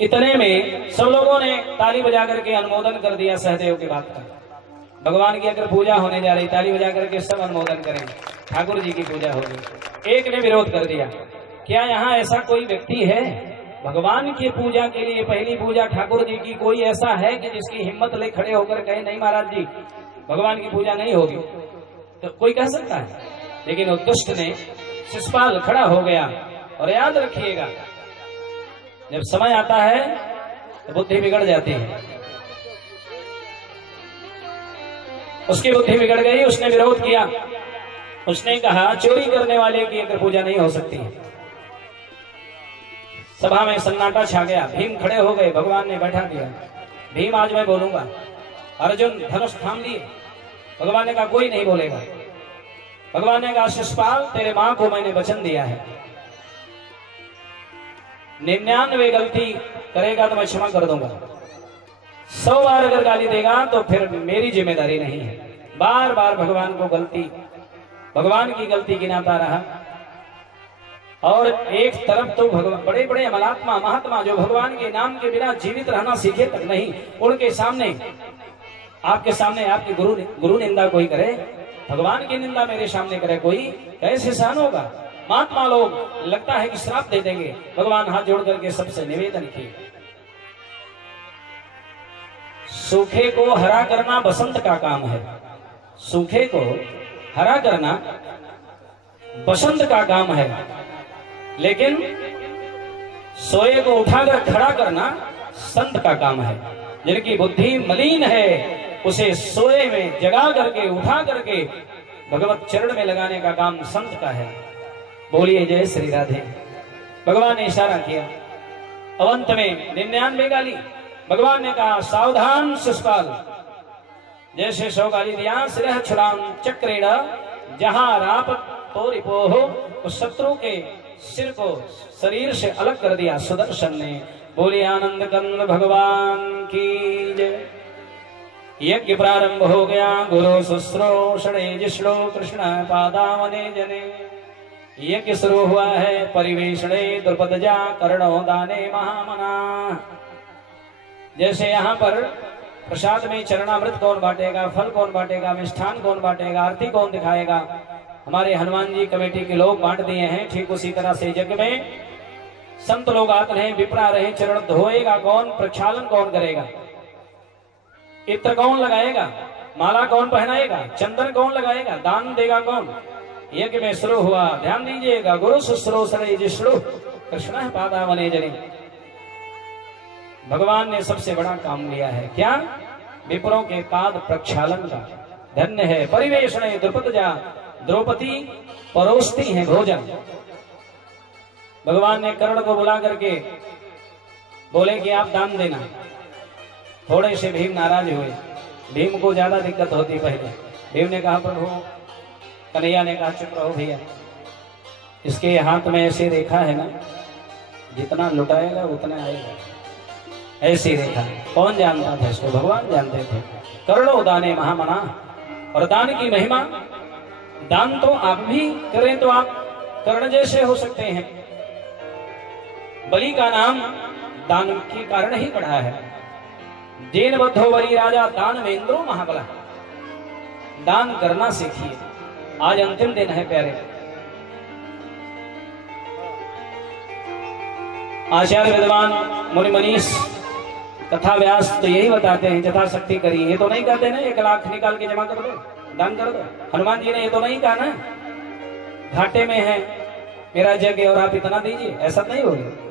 इतने में सब लोगों ने ताली बजा करके अनुमोदन कर दिया सहदेव की बात का। भगवान की अगर पूजा होने जा रही, ताली बजा करके सब अनुमोदन करें, ठाकुर जी की पूजा होगी। एक ने विरोध कर दिया, क्या यहाँ ऐसा कोई व्यक्ति है भगवान की पूजा के लिए पहली पूजा ठाकुर जी की, कोई ऐसा है कि जिसकी हिम्मत ले खड़े होकर कहे नहीं महाराज जी भगवान की पूजा नहीं होगी? तो कोई कह सकता है, लेकिन उस दुष्ट ने शिषपाल खड़ा हो गया। और याद रखिएगा, जब समय आता है तो बुद्धि बिगड़ जाती है। उसकी बुद्धि बिगड़ गई, उसने विरोध किया। उसने कहा चोरी करने वाले की अगर पूजा नहीं हो सकती है। सभा में सन्नाटा छा गया। भीम खड़े हो गए, भगवान ने बैठा दिया। भीम आज मैं बोलूंगा। अर्जुन धनुष थाम लिए। भगवान ने कहा कोई नहीं बोलेगा। भगवान ने कहा शिषपाल तेरे मां को मैंने वचन दिया है, 99 गलती करेगा तो मैं क्षमा कर दूंगा, 100 बार अगर गाली देगा तो फिर मेरी जिम्मेदारी नहीं है। बार बार भगवान को भगवान की गलती गिनाता रहा। और एक तरफ तो भगवान बड़े बड़े अमलात्मा महात्मा जो भगवान के नाम के बिना जीवित रहना सीखे तक नहीं, उनके सामने आपके सामने आपकी गुरु निंदा कोई करे, भगवान की निंदा मेरे सामने करे कोई, कैसे सहन होगा? महात्मा लोग लगता है कि श्राप दे देंगे। भगवान हाथ जोड़ करके सबसे निवेदन किए, सूखे को हरा करना बसंत का काम है। सूखे को हरा करना बसंत का काम है, लेकिन सोए को उठाकर खड़ा करना संत का काम है। जिनकी बुद्धि मलिन है उसे सोए में जगा करके उठा करके भगवत चरण में लगाने का काम संत का है। बोलिए जय श्री राधे। भगवान ने इशारा किया। अवंत में 99 गाली। भगवान ने कहा सावधान शिषपाल, जैसे 100 गाली दिया सिरह छुड़ान चक्रेण जहां रापत तो रिपोह, उस शत्रु के सिर को शरीर से अलग कर दिया सुदर्शन ने। बोले आनंद कंद भगवान की जय। यज्ञ प्रारंभ हो गया। गुरु शुश्रूषणे जिष्णु कृष्ण पादावने जने। यज्ञ शुरू हुआ है। परिवेशणे द्रुपदजा कर्णो दाने महामना। जैसे यहाँ पर प्रसाद में चरणामृत कौन बांटेगा, फल कौन बांटेगा, मिष्ठान कौन बांटेगा, आरती कौन दिखाएगा, हमारे हनुमान जी कमेटी के लोग बांट दिए हैं। ठीक उसी तरह से यज्ञ में संत लोग आते हैं, विप्रा रहे, चरण धोएगा कौन, प्रक्षालन कौन करेगा, इत्र कौन लगाएगा, माला कौन पहनाएगा, चंदन कौन लगाएगा, दान देगा कौन। यज्ञ में शुरू हुआ। ध्यान दीजिएगा। गुरु शुश्रूषणे जिष्णु कृष्ण पादावने जने। भगवान ने सबसे बड़ा काम लिया है। क्या? विप्रों के पाद प्रक्षालन का। धन्य है। परिवेशणे द्रुपदजा, द्रौपदी परोसती हैं भोजन। भगवान ने कर्ण को बुला करके बोले कि आप दान देना। थोड़े से भीम नाराज हुए। भीम को ज्यादा दिक्कत होती पहले। भीम ने कहा प्रभु, कन्हैया ने कहा चुप रहो भैया, इसके हाथ में ऐसे रेखा है ना, जितना लुटाएगा उतना आएगा। ऐसी रेखा कौन जानता था इसको? भगवान जानते थे। करोड़ों दाने महामना। और दान की महिमा, दान तो आप भी करें तो आप कर्ण जैसे हो सकते हैं। बलि का नाम दान के कारण ही पड़ा है। दीन बद्धो बलि राजा दान में इंद्रो महाबला। दान करना सीखिए। आज अंतिम दिन है प्यारे। आचार्य विद्वान मुनि मनीष कथा व्यास तो यही बताते हैं यथाशक्ति करिए। ये तो नहीं कहते ना 1 लाख निकाल के जमा कर दो, दान कर दो। हनुमान जी ने ये तो नहीं कहा ना घाटे में है मेरा जग और आप इतना दीजिए, ऐसा नहीं होगा।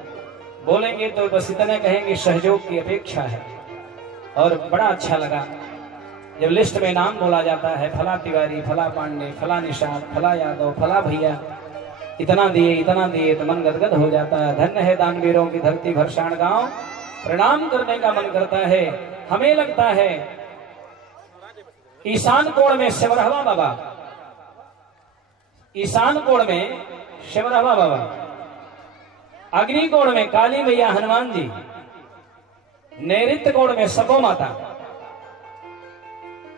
बोलेंगे तो बस इतने कहेंगे सहयोग की अपेक्षा है। और बड़ा अच्छा लगा जब लिस्ट में नाम बोला जाता है, फला तिवारी, फला पांडे, फला निषाद, फला यादव, फला भैया, इतना दिए तो मन गदगद हो जाता है। धन्य है दानवीरों की धरती भरसाण गांव। प्रणाम करने का मन करता है। हमें लगता है ईशान कोण में शिवरहवा बाबा, ईशान कोण में शिवरहवा बाबा, अग्नि कोण में काली मैया हनुमान जी, नैऋत्य कोण में सबो माता।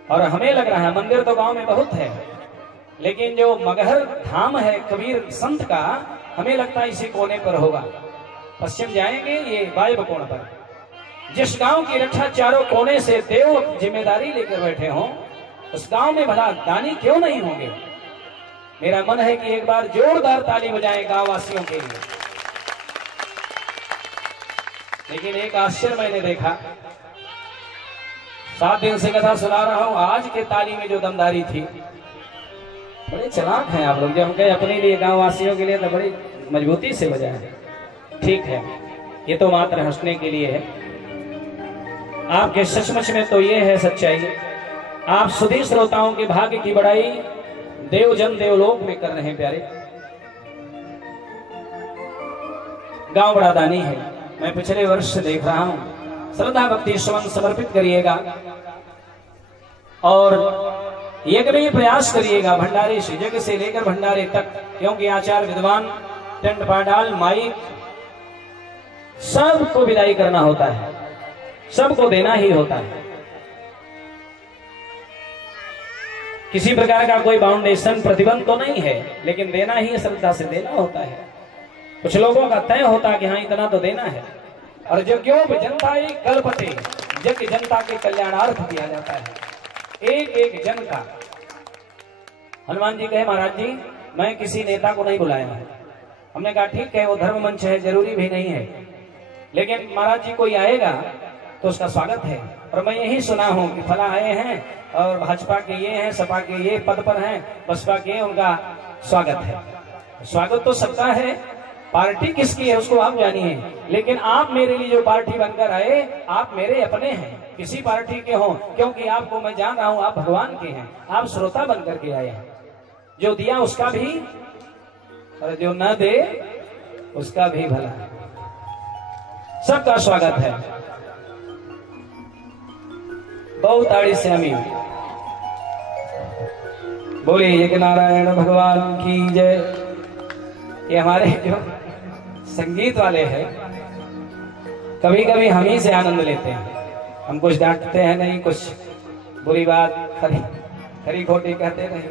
और हमें लग रहा है मंदिर तो गांव में बहुत है, लेकिन जो मगहर धाम है कबीर संत का, हमें लगता है इसी कोने पर होगा। पश्चिम जाएंगे ये वायव्य कोण पर। जिस गांव की रक्षा चारों कोने से देव जिम्मेदारी लेकर बैठे हों, उस गांव में भला दानी क्यों नहीं होंगे। मेरा मन है कि एक बार जोरदार ताली बजाएं गांव वासियों के लिए। लेकिन एक आश्चर्य मैंने देखा, 7 दिन से कथा सुना रहा हूं, आज के ताली में जो दमदारी थी, बड़े चालाक हैं आप लोग। जब हम कहे अपने लिए गांव वासियों के लिए तो बड़ी मजबूती से बजाए। ठीक है, ये तो मात्र हंसने के लिए है। आपके सचमुच में तो ये है सच्चाई, आप सुधी श्रोताओं के भाग्य की बड़ाई देवजन देवलोक में कर रहे हैं प्यारे। गांव बड़ा दानी है, मैं पिछले वर्ष से देख रहा हूं। श्रद्धा भक्ति सुमन समर्पित करिएगा और यज्ञ में प्रयास करिएगा, भंडारे से यज्ञ से लेकर भंडारे तक, क्योंकि आचार विद्वान टेंट पाडाल माइक सबको विदाई करना होता है, सबको देना ही होता है। किसी प्रकार का कोई बाउंडेशन प्रतिबंध तो नहीं है, लेकिन देना ही श्रद्धा से देना होता है। कुछ लोगों का तय होता है कि हाँ इतना तो देना है, और जो क्यों जनता एक कल्पते यज्ञ जनता के कल्याणार्थ दिया जाता है, एक एक जन का। हनुमान जी कहे महाराज जी मैं किसी नेता को नहीं बुलाया है। हमने कहा ठीक है, वो धर्म मंच है, जरूरी भी नहीं है, लेकिन महाराज जी कोई आएगा तो उसका स्वागत है। और मैं यही सुना हूं कि फला आए हैं और भाजपा के ये हैं, सपा के ये पद पर हैं, बसपा के, उनका स्वागत है। स्वागत तो सबका है, पार्टी किसकी है उसको आप जानिए, लेकिन आप मेरे लिए जो पार्टी बनकर आए, आप मेरे अपने हैं, किसी पार्टी के हों, क्योंकि आपको मैं जान रहा हूं आप भगवान के हैं, आप श्रोता बनकर के आए हैं। जो दिया उसका भी और जो न दे उसका भी भला, सबका स्वागत है। बहुत ताड़ी से अमीर बोले एक नारायण भगवान की जय। ये हमारे जो संगीत वाले हैं कभी कभी हम ही से आनंद लेते हैं। हम कुछ डांटते हैं नहीं, कुछ बुरी बात खरी खोटी कहते नहीं।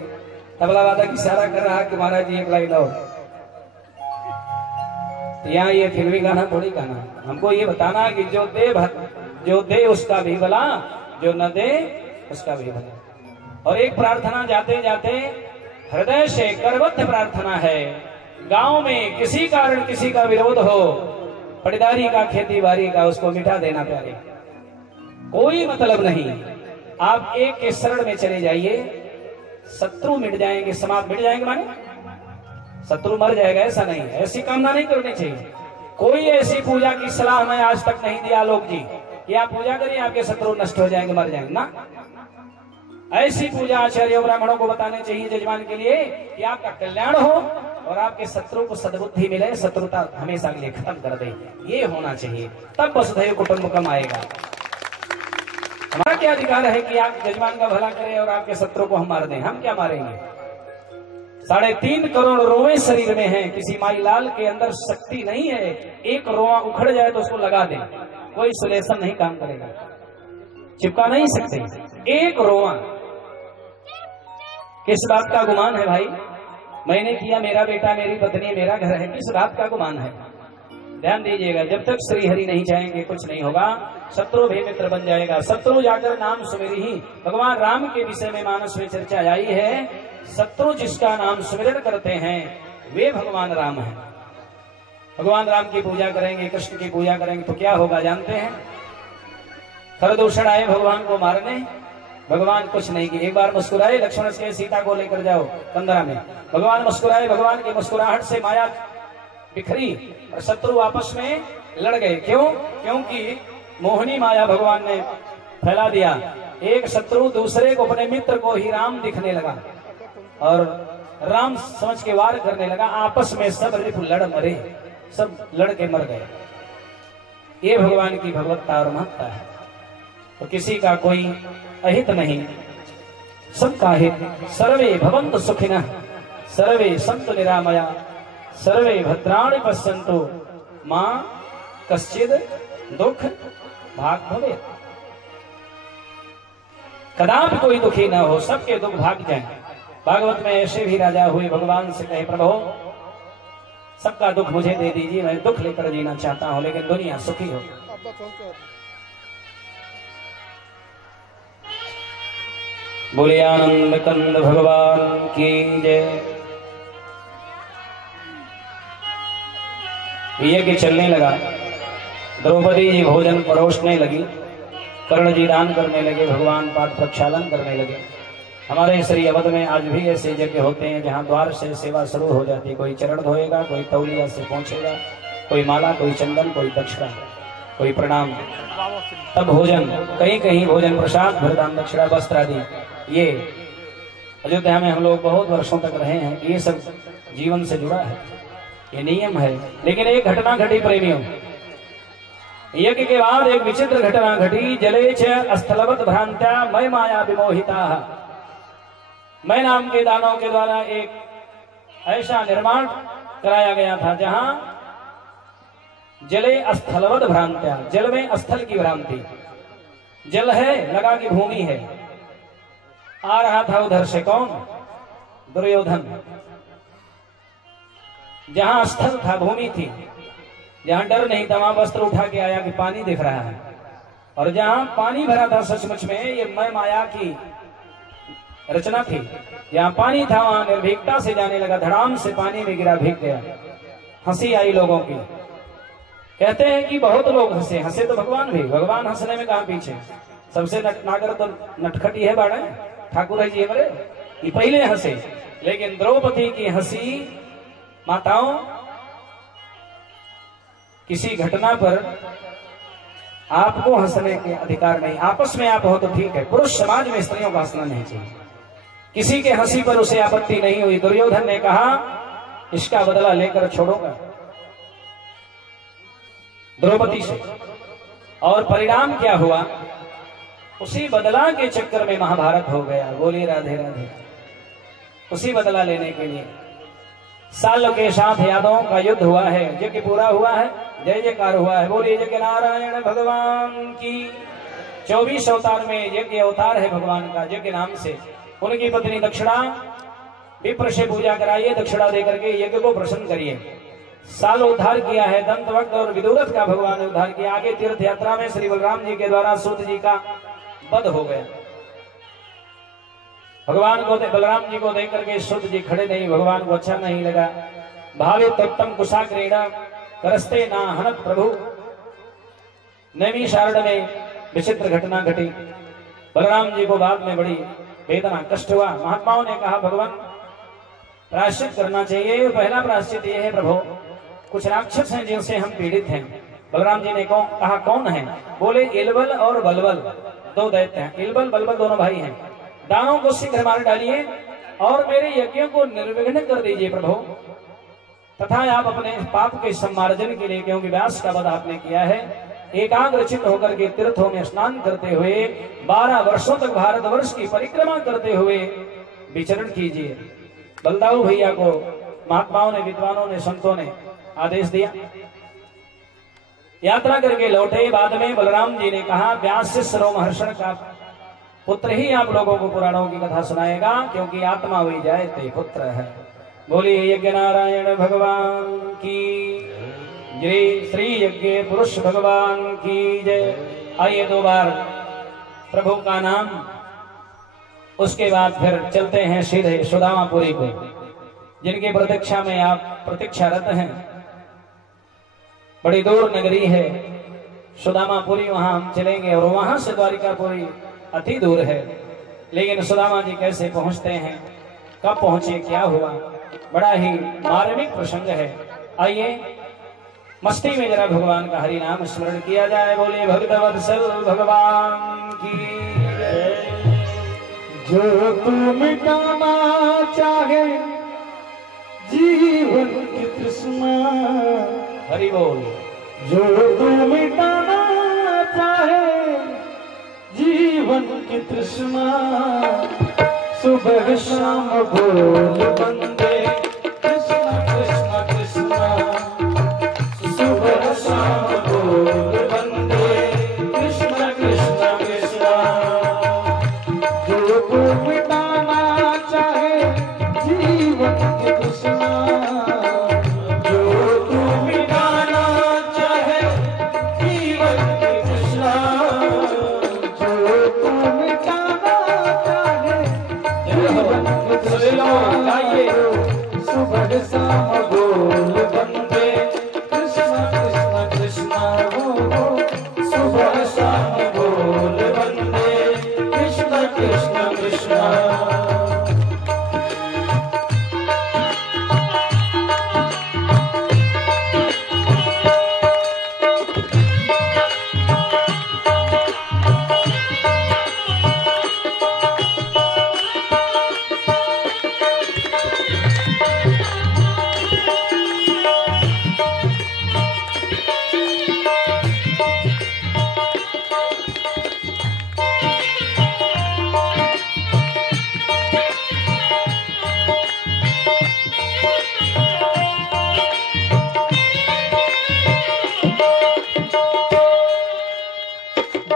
तबला वादक इशारा कर रहा कि महाराज जी एक लाइन और। यहाँ ये फिल्मी गाना थोड़ी गाना, हमको ये बताना कि जो दे उसका भी भला, जो न दे उसका भी भला। और एक प्रार्थना जाते जाते हृदय से करबद्ध प्रार्थना है, गांव में किसी कारण किसी का विरोध हो, पटदारी का खेती बाड़ी का, उसको मिटा देना प्यारे, कोई मतलब नहीं। आप एक के शरण में चले जाइए, शत्रु मिट जाएंगे, समाप्त मिट जाएंगे, माने शत्रु मर जाएगा, ऐसा नहीं। ऐसी कामना नहीं करनी चाहिए। कोई ऐसी पूजा की सलाह मैं आज तक नहीं दिया लोग जी कि आप पूजा करिए आपके शत्रु नष्ट हो जाएंगे, मर जाएंगे ना। ऐसी पूजा आचार्य ब्राह्मणों को बताने चाहिए जजमान के लिए कि आपका कल्याण हो और आपके शत्रु को सद्बुद्धि मिले, शत्रुता हमेशा के लिए खत्म कर दे, ये होना चाहिए। तब वसुधैव कुटुंबकम आएगा। हमारा क्या अधिकार है कि आप जजमान का भला करें और आपके शत्रु को हम मार दें? हम क्या मारेंगे? 3.5 करोड़ रोवे शरीर में हैं, किसी माई लाल के अंदर शक्ति नहीं है, एक रोआ उखड़ जाए तो उसको लगा दें, कोई सुलेशन नहीं काम करेगा, चिपका नहीं सकते। एक रोआ, किस बात का गुमान है भाई? मैंने किया, मेरा बेटा, मेरी पत्नी, मेरा घर है, किस बात का गुमान है? ध्यान दीजिएगा, जब तक श्री हरि नहीं चाहेंगे कुछ नहीं होगा। शत्रु भी मित्र बन जाएगा। शत्रु जाकर नाम सुमेरी ही, भगवान राम के विषय में मानस में चर्चा आई है। शत्रु जिसका नाम सुमिरन करते हैं वे भगवान राम हैं। भगवान राम की पूजा करेंगे, कृष्ण की पूजा करेंगे तो क्या होगा जानते हैं? खरदूषण आए भगवान को मारने, भगवान कुछ नहीं किए। एक बार मुस्कुराए, लक्ष्मण से सीता को लेकर जाओ कंदरा में, भगवान मुस्कुराए, भगवान की मुस्कुराहट से माया बिखरी और शत्रु आपस में लड़ गए। क्यों? क्योंकि मोहनी माया भगवान ने फैला दिया। एक शत्रु दूसरे को, अपने मित्र को ही राम दिखने लगा और राम समझ के वार करने लगा। आपस में सब रिपु लड़ मरे, सब लड़के मर गए। ये भगवान की भगवत्ता और महत्ता है। तो किसी का कोई अहित नहीं, सबका हित। सर्वे भवन्तु सुखिनः, सर्वे सन्तु निरामया, सर्वे भद्राणि पश्यन्तु मां कश्चिद दुख भाग भवेत्। कदापि कोई दुखी न हो, सबके दुख भाग जाए। भागवत में ऐसे भी राजा हुए, भगवान से कहे प्रभु सबका दुख मुझे दे दीजिए, मैं दुख लेकर जीना चाहता हूं, लेकिन दुनिया सुखी हो। बोले आनंद कंद भगवान की जय। यज्ञ चलने लगा, द्रौपदी जी भोजन परोसने लगी, कर्ण जी दान करने लगे, भगवान पाठ प्रक्षालन करने लगे। हमारे श्री अवध में आज भी ऐसे यज्ञ होते हैं जहाँ द्वार से सेवा शुरू हो जाती है। कोई चरण धोएगा, कोई तौलिया से पहुंचेगा, कोई माला, कोई चंदन, कोई दक्षिणा, कोई प्रणाम, तब भोजन। कहीं कहीं भोजन प्रसाद, भरदान, दक्षिणा, वस्त्र आदि। ये अयोध्या में हम लोग बहुत वर्षों तक रहे हैं, ये सब जीवन से जुड़ा है, ये नियम है। लेकिन एक घटना घटी प्रेमियों, यज्ञ के बाद एक विचित्र घटना घटी। जले च स्थलवत भ्रांत्या मय माया विमोहिता। मैं नाम के दानव के द्वारा एक ऐसा निर्माण कराया गया था जहां जले स्थलवत भ्रांत्या, जल में स्थल की भ्रांति। जल है, लगा कि भूमि है। आ रहा था उधर से कौन? दुर्योधन। जहां स्थल था, भूमि थी, जहां डर नहीं था, वहां वस्त्र उठा के आया कि पानी दिख रहा है। और जहां पानी भरा था सचमुच में, ये मैं माया की रचना थी। जहां पानी था वहां निर्भीकता से जाने लगा, धड़ाम से पानी में गिरा, भीग गया। हंसी आई लोगों की। कहते हैं कि बहुत लोग हंसे, हंसे तो भगवान भी। भगवान हंसने में कहां पीछे? सबसे नटनागर तो नटखटी है बाड़े ठाकुर है जी हमारे, ये पहले हंसे। लेकिन द्रौपदी की हंसी, माताओं, किसी घटना पर आपको हंसने के अधिकार नहीं। आपस में आप हो तो ठीक है, पुरुष समाज में स्त्रियों का हंसना नहीं चाहिए। किसी के हंसी पर उसे आपत्ति नहीं हुई। दुर्योधन ने कहा इसका बदला लेकर छोड़ूंगा द्रौपदी से। और परिणाम क्या हुआ? उसी बदला के चक्कर में महाभारत हो गया। बोली राधे राधे। उसी बदला लेने के लिए साल के साथ यादवों का युद्ध हुआ है, यज्ञ पूरा हुआ है, जय जयकार हुआ है। बोलिए यज्ञ नारायण भगवान की। 24 अवतार में यज्ञ अवतार है भगवान का, यज्ञ नाम से। उनकी पत्नी दक्षिणा, विप्र से पूजा कराइए, दक्षिणा देकर के यज्ञ को प्रसन्न करिए। साल उद्धार किया है, दंतवक्र और विदुरथ का भगवान ने उद्धार किया। आगे तीर्थ यात्रा में श्री बलराम जी के द्वारा सूत जी का वध हो गया। भगवान को बलराम जी को देख करके सूत जी खड़े नहीं, भगवान को अच्छा नहीं लगा। भावे तत्तम कुशा क्रीड़ा करस्ते ना हनत प्रभु। नैमी शारद में विचित्र घटना घटी। बलराम जी को बाद में बड़ी वेदना, कष्ट हुआ। महात्माओं ने कहा भगवान प्रायश्चित करना चाहिए। पहला प्रायश्चित ये है प्रभु, कुछ राक्षस हैं जिनसे हम पीड़ित हैं। बलराम जी ने कहा कौन है? बोले इलबल और बलबल, दो दैत्य हैं। इलबल बलबल दोनों भाई हैं। दानों को शीघ्र मार डालिए और मेरे यज्ञों को निर्विघ्न कर दीजिए प्रभु। तथा आप अपने पाप के सम्मार्जन के लिए, क्योंकि व्यास का वध आपने किया है, एकाग्रचित होकर के तीर्थों में स्नान करते हुए 12 वर्षों तक भारतवर्ष की परिक्रमा करते हुए विचरण कीजिए। बलदाऊ भैया को महात्माओं ने, विद्वानों ने, संतों ने आदेश दिया। यात्रा करके लौटे। बाद में बलराम जी ने कहा व्यास शिष्य रोमहर्षण का पुत्र ही आप लोगों को पुराणों की कथा सुनाएगा, क्योंकि आत्मा वही जाए ते पुत्र है। बोलिए यज्ञ नारायण भगवान की जय, श्री यज्ञ पुरुष भगवान की जय। आइए 2 बार प्रभु का नाम, उसके बाद फिर चलते हैं सीधे सुदामापुरी को, जिनकी प्रतीक्षा में आप प्रतीक्षारत हैं। बड़ी दूर नगरी है सुदामापुरी, वहां हम चलेंगे। और वहां से द्वारिकापुरी अति दूर है। लेकिन सुदामा जी कैसे पहुंचते हैं, कब पहुंचे, क्या हुआ, बड़ा ही मार्मिक प्रसंग है। आइए मस्ती में जरा भगवान का हरि नाम स्मरण किया जाए। बोलिए भक्तवत्सल भगवान की जय। जो तू मिटाना चाहे जीवन की तृष्णा, हरि बोल। जो तू मिटाना चाहे जीवन की तृष्णा, सुबह शाम बोल बंदे कृष्ण कृष्ण कृष्ण। सुबह शाम बोल बंदे कृष्ण कृष्ण कृष्ण। जो तू मिटाना चाहे जीवन की तृष्णा, जो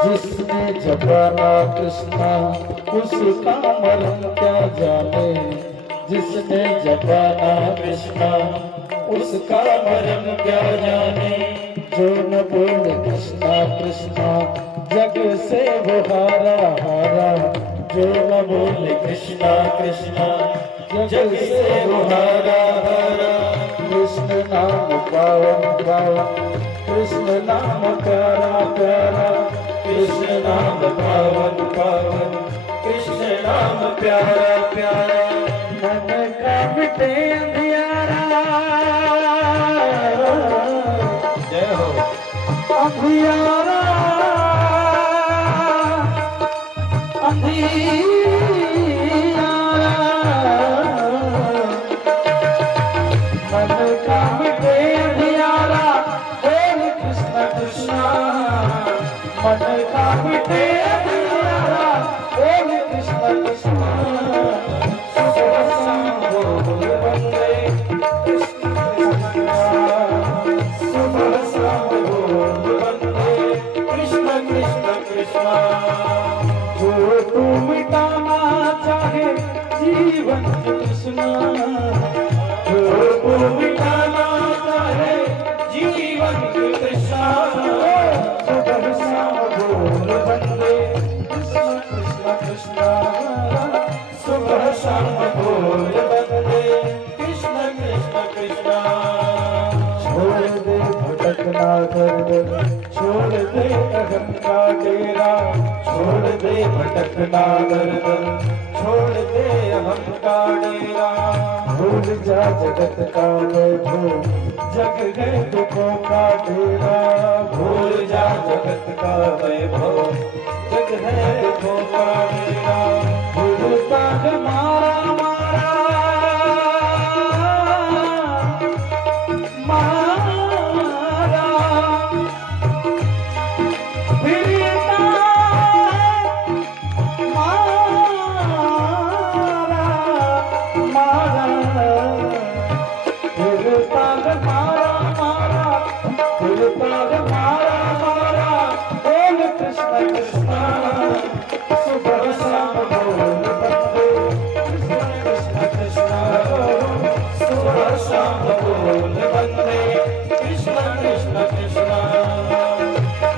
जिसने जपाना कृष्णा उसका मरण क्या जाने, जिसने जपाना कृष्णा उसका मरण क्या जाने, जो न बोले कृष्णा कृष्णा जग से वो हारा हारा, जो न बोले कृष्णा कृष्णा जग से वो हारा हारा। कृष्ण नाम पावन पावन, कृष्ण नाम प्यारा प्यारा, कृष्ण नाम पावन पावन, कृष्ण नाम प्यारा प्यारा। मन का मिटे अंधियारा, जय हो अंधियारा अंधियारा, मन का मिटे अंधियारा, बोल कृष्ण कृष्णा, मन का मिटे अंधियारा, बोल कृष्ण कृष्णा। सुबह शाम बोल वंदे कृष्ण कृष्ण, सुबह शाम बोल वंदे कृष्ण कृष्ण कृष्ण। जो तू मिटाना चाहे जीवन कृष्णा, जो तू मिटाना चाहे जीवन कृष्णा, सुबह शाम बोल वंदे कृष्ण कृष्ण कृष्ण, सुबह शाम बोल वंदे कृष्ण कृष्ण कृष्ण। छोड़ दे भटकना दर, छोड़ दे अहम का डेरा, छोड़ दे भटकना दर, छोड़ दे अहम का डेरा। भूल जा जगत का वैभव, जग है दुखों का डेरा, भूल जा जगत का वैभव, जग है दुखों का डेरा। भूलता है मारा मारा मारा, फिरता मारा मारा, फिरता है मारा मारा, फिरता है मारा मारा, बोल कृष्ण कृष्ण, सुबह शाम बोल वंदे कृष्ण कृष्ण कृष्ण, सुबह शाम बोल वंदे कृष्ण कृष्ण कृष्ण।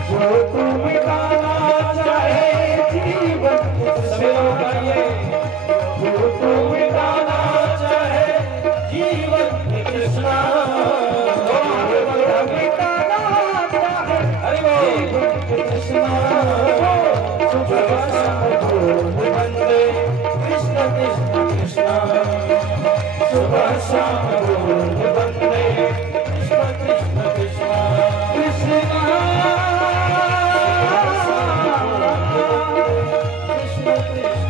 जो तू मिटाना चाहे जीवन कृष्ण, जो तू मिटाना चाहे जीवन कृष्ण, मिटाना चाहे जीवन कृष्ण, सुबह शाम बोल वंदे कृष्ण कृष्ण कृष्ण, सुबह शाम बोल वंदे कृष्ण कृष्ण कृष्ण। कृष्ण कृष्ण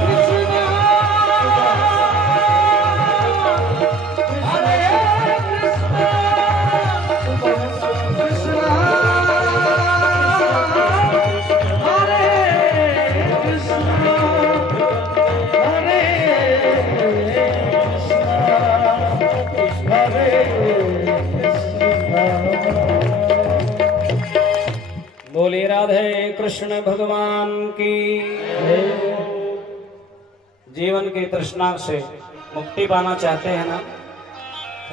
कृष्ण कृष्ण, हरे कृष्ण कृष्ण हरे कृष्ण, हरे कृष्ण हरे कृष्ण। बोले राधे कृष्ण भगवान की। जीवन की तृष्णा से मुक्ति पाना चाहते हैं ना,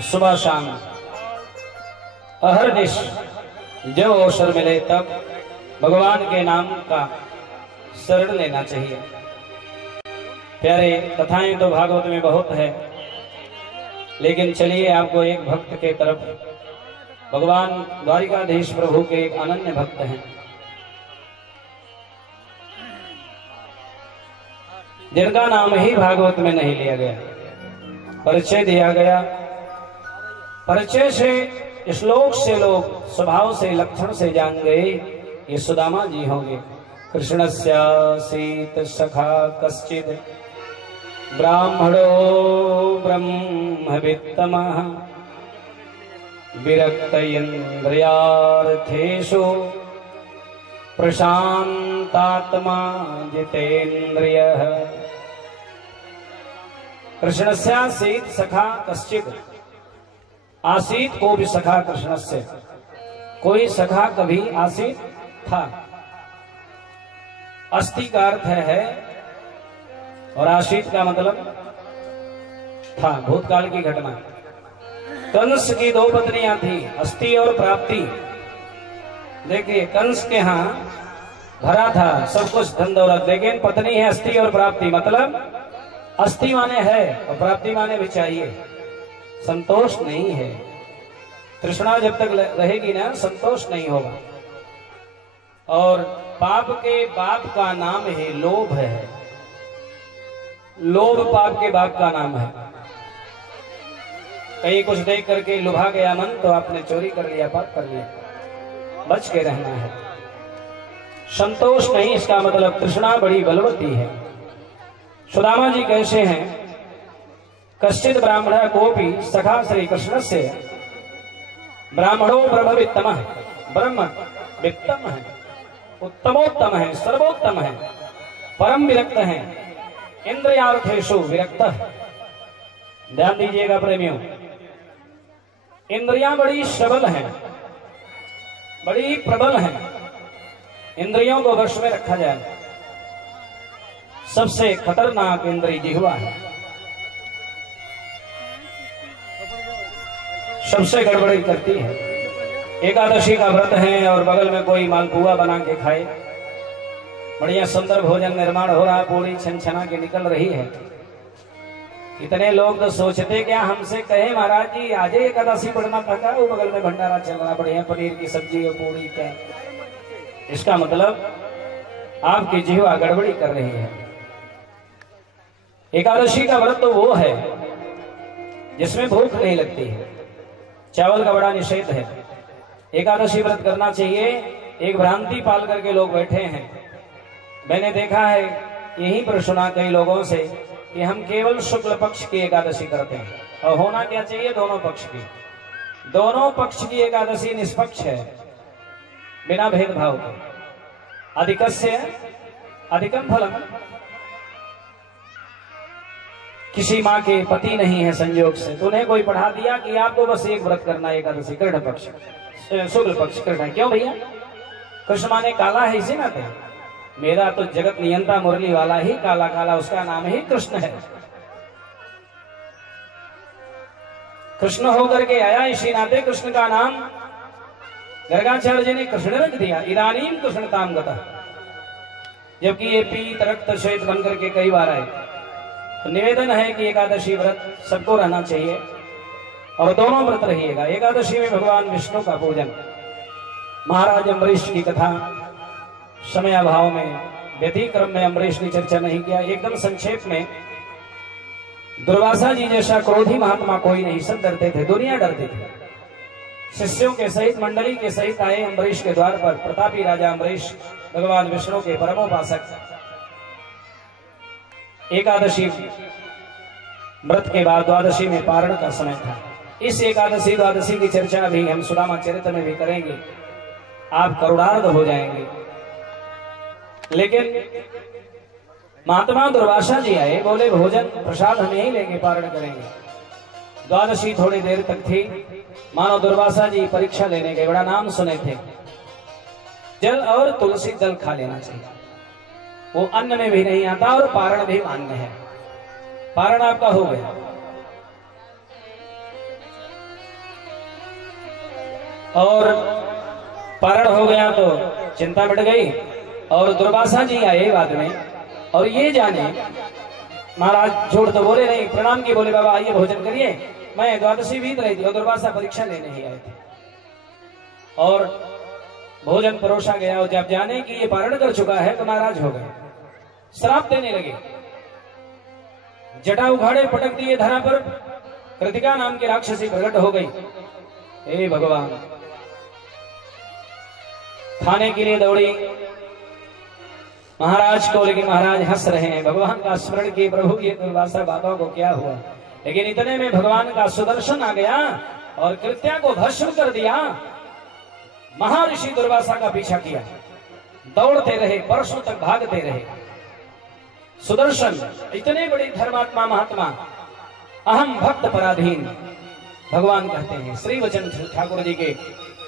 सुबह शाम अहरनिश जब अवसर मिले तब भगवान के नाम का शरण लेना चाहिए। प्यारे कथाएं तो भागवत में बहुत है, लेकिन चलिए आपको एक भक्त के तरफ, भगवान द्वारिकाधीश प्रभु के एक अनन्य भक्त हैं, जिनका नाम ही भागवत में नहीं लिया गया, परिचय दिया गया। परिचय से, श्लोक से लोग स्वभाव से, लक्षण से जान गए ये सुदामा जी होंगे। कृष्णस्यासीत सखा कश्चिद ब्राह्मणो ब्रह्मवित्तमः विरक्त इंद्रियार्थेषु प्रशांतात्मा जितेन्द्रियः। कृष्णस्यासीत सखा कश्चिद, आसीत को भी सखा कृष्णस्य, कोई सखा कभी आसीत था। अस्थि का अर्थ है और आशीत का मतलब था, भूतकाल की घटना। कंस की दो पत्नियां थी, अस्थि और प्राप्ति। देखिए कंस के यहाँ भरा था सब कुछ धन दौलत, लेकिन पत्नी है अस्थि और प्राप्ति, मतलब अस्थि माने है और प्राप्ति माने भी चाहिए, संतोष नहीं है। तृष्णा जब तक रहेगी ना, संतोष नहीं होगा। और पाप के बाप का नाम है लोभ है। लोभ पाप के बाप का नाम है। कहीं कुछ देख करके लुभा गया मन तो आपने चोरी कर लिया, पाप कर लिया। बच के रहना है। संतोष नहीं, इसका मतलब तृष्णा बड़ी बलवती है। सुदामा जी कैसे हैं? कश्चित ब्राह्मण कोपी सखा श्री कृष्ण से ब्राह्मणो ब्रह्मवित्तम, ब्रह्म वित्तम है, उत्तमोत्तम है, सर्वोत्तम है, परम विरक्त है, इंद्रियार्थेषु विरक्त है। ध्यान दीजिएगा प्रेमियों, इंद्रियां बड़ी सबल हैं, बड़ी प्रबल हैं। इंद्रियों को वश में रखा जाए। सबसे खतरनाक इंद्रिय जिह्वा है, सबसे गड़बड़ी करती है। एकादशी का व्रत है और बगल में कोई मालपुआ बना के खाए, बढ़िया सुंदर भोजन निर्माण हो रहा, पूरी छनछना के निकल रही है। इतने लोग तो सोचते क्या हमसे कहे महाराज जी आज एकादशी पढ़ना थका, वो बगल में भंडारा चल रहा, बढ़िया पनीर की सब्जी और पूरी क्या। इसका मतलब आपकी जिह्वा गड़बड़ी कर रही है। एकादशी का व्रत तो वो है जिसमें भूख नहीं लगती है, चावल का बड़ा निषेध है। एकादशी व्रत करना चाहिए। एक भ्रांति पाल करके लोग बैठे हैं। मैंने देखा है, यहीं पर सुना कई लोगों से कि हम केवल शुक्ल पक्ष की एकादशी करते हैं, और होना क्या चाहिए दोनों पक्ष की। दोनों पक्ष की एकादशी निष्पक्ष है, बिना भेदभाव के। अधिकस्य अधिकम फलम। किसी माँ के पति नहीं है संयोग से, तो उन्हें कोई पढ़ा दिया कि आपको बस एक व्रत करना है एकादशी, कृष्ण पक्ष, शुक्ल पक्ष कृष्ण। क्यों भैया? कृष्ण माने काला है, इसी नाते मेरा तो जगत नियंता मुरली वाला ही काला काला, उसका नाम ही कृष्ण है। कृष्ण होकर के आया, इसी नाते कृष्ण का नाम गर्गाचार्य जी ने कृष्ण रख दिया। इदानीम कृष्ण ताम गता। जबकि ये पीत रक्त श्वेत बन करके कई बार आए। तो निवेदन है कि एकादशी व्रत सबको रहना चाहिए और दोनों व्रत रहिएगा। एकादशी में भगवान विष्णु का पूजन। महाराज अम्बरीश की कथा समय अभाव में, व्यतिक्रम में अम्बरीश ने चर्चा नहीं किया। एकदम संक्षेप में, दुर्वासा जी जैसा क्रोधी महात्मा कोई नहीं, सब डरते थे, दुनिया डरती थी। शिष्यों के सहित, मंडली के सहित आए अम्बरीश के द्वार पर। प्रतापी राजा अम्बरीश भगवान विष्णु के परमोपासक। एकादशी व्रत के बाद द्वादशी में पारण का समय था। इस एकादशी द्वादशी की चर्चा भी हम सुदामा चरित्र में भी करेंगे, आप करुणार्ध हो जाएंगे। लेकिन महात्मा दुर्वासा जी आए, बोले भोजन प्रसाद हम यही लेंगे, पारण करेंगे। द्वादशी थोड़ी देर तक थी, मानो दुर्वासा जी परीक्षा लेने गए, बड़ा नाम सुने थे। जल और तुलसी दल खा लेना चाहिए, वो अन्न में भी नहीं आता और पारण भी मान्य है। पारण आपका हो गया। और पारण हो गया तो चिंता मिट गई। और दुर्वासा जी आए बाद में, और ये जाने महाराज झूठ तो बोले नहीं, प्रणाम की बोले बाबा आइए भोजन करिए, मैं द्वादशी बीत रही थी और दुर्वासा परीक्षा लेने ही आए थे। और भोजन परोसा गया और जब जाने कि ये पारण कर चुका है तो नाराज हो गए, श्राप देने लगे। जटा उखाड़े पटक दिए धरा पर। कृतिका नाम की राक्षसी प्रकट हो गई। हे भगवान, खाने के लिए दौड़ी महाराज को, लेकिन महाराज हंस रहे हैं। भगवान का स्मरण किए, प्रभु ये दुर्वासा बाबा को क्या हुआ। लेकिन इतने में भगवान का सुदर्शन आ गया और कृत्या को भस्म कर दिया। महर्षि दुर्वासा का पीछा किया, दौड़ते रहे, वर्षों तक भागते रहे। सुदर्शन इतने बड़े धर्मात्मा महात्मा, अहम भक्त पराधीन भगवान कहते हैं श्री वचन ठाकुर जी के,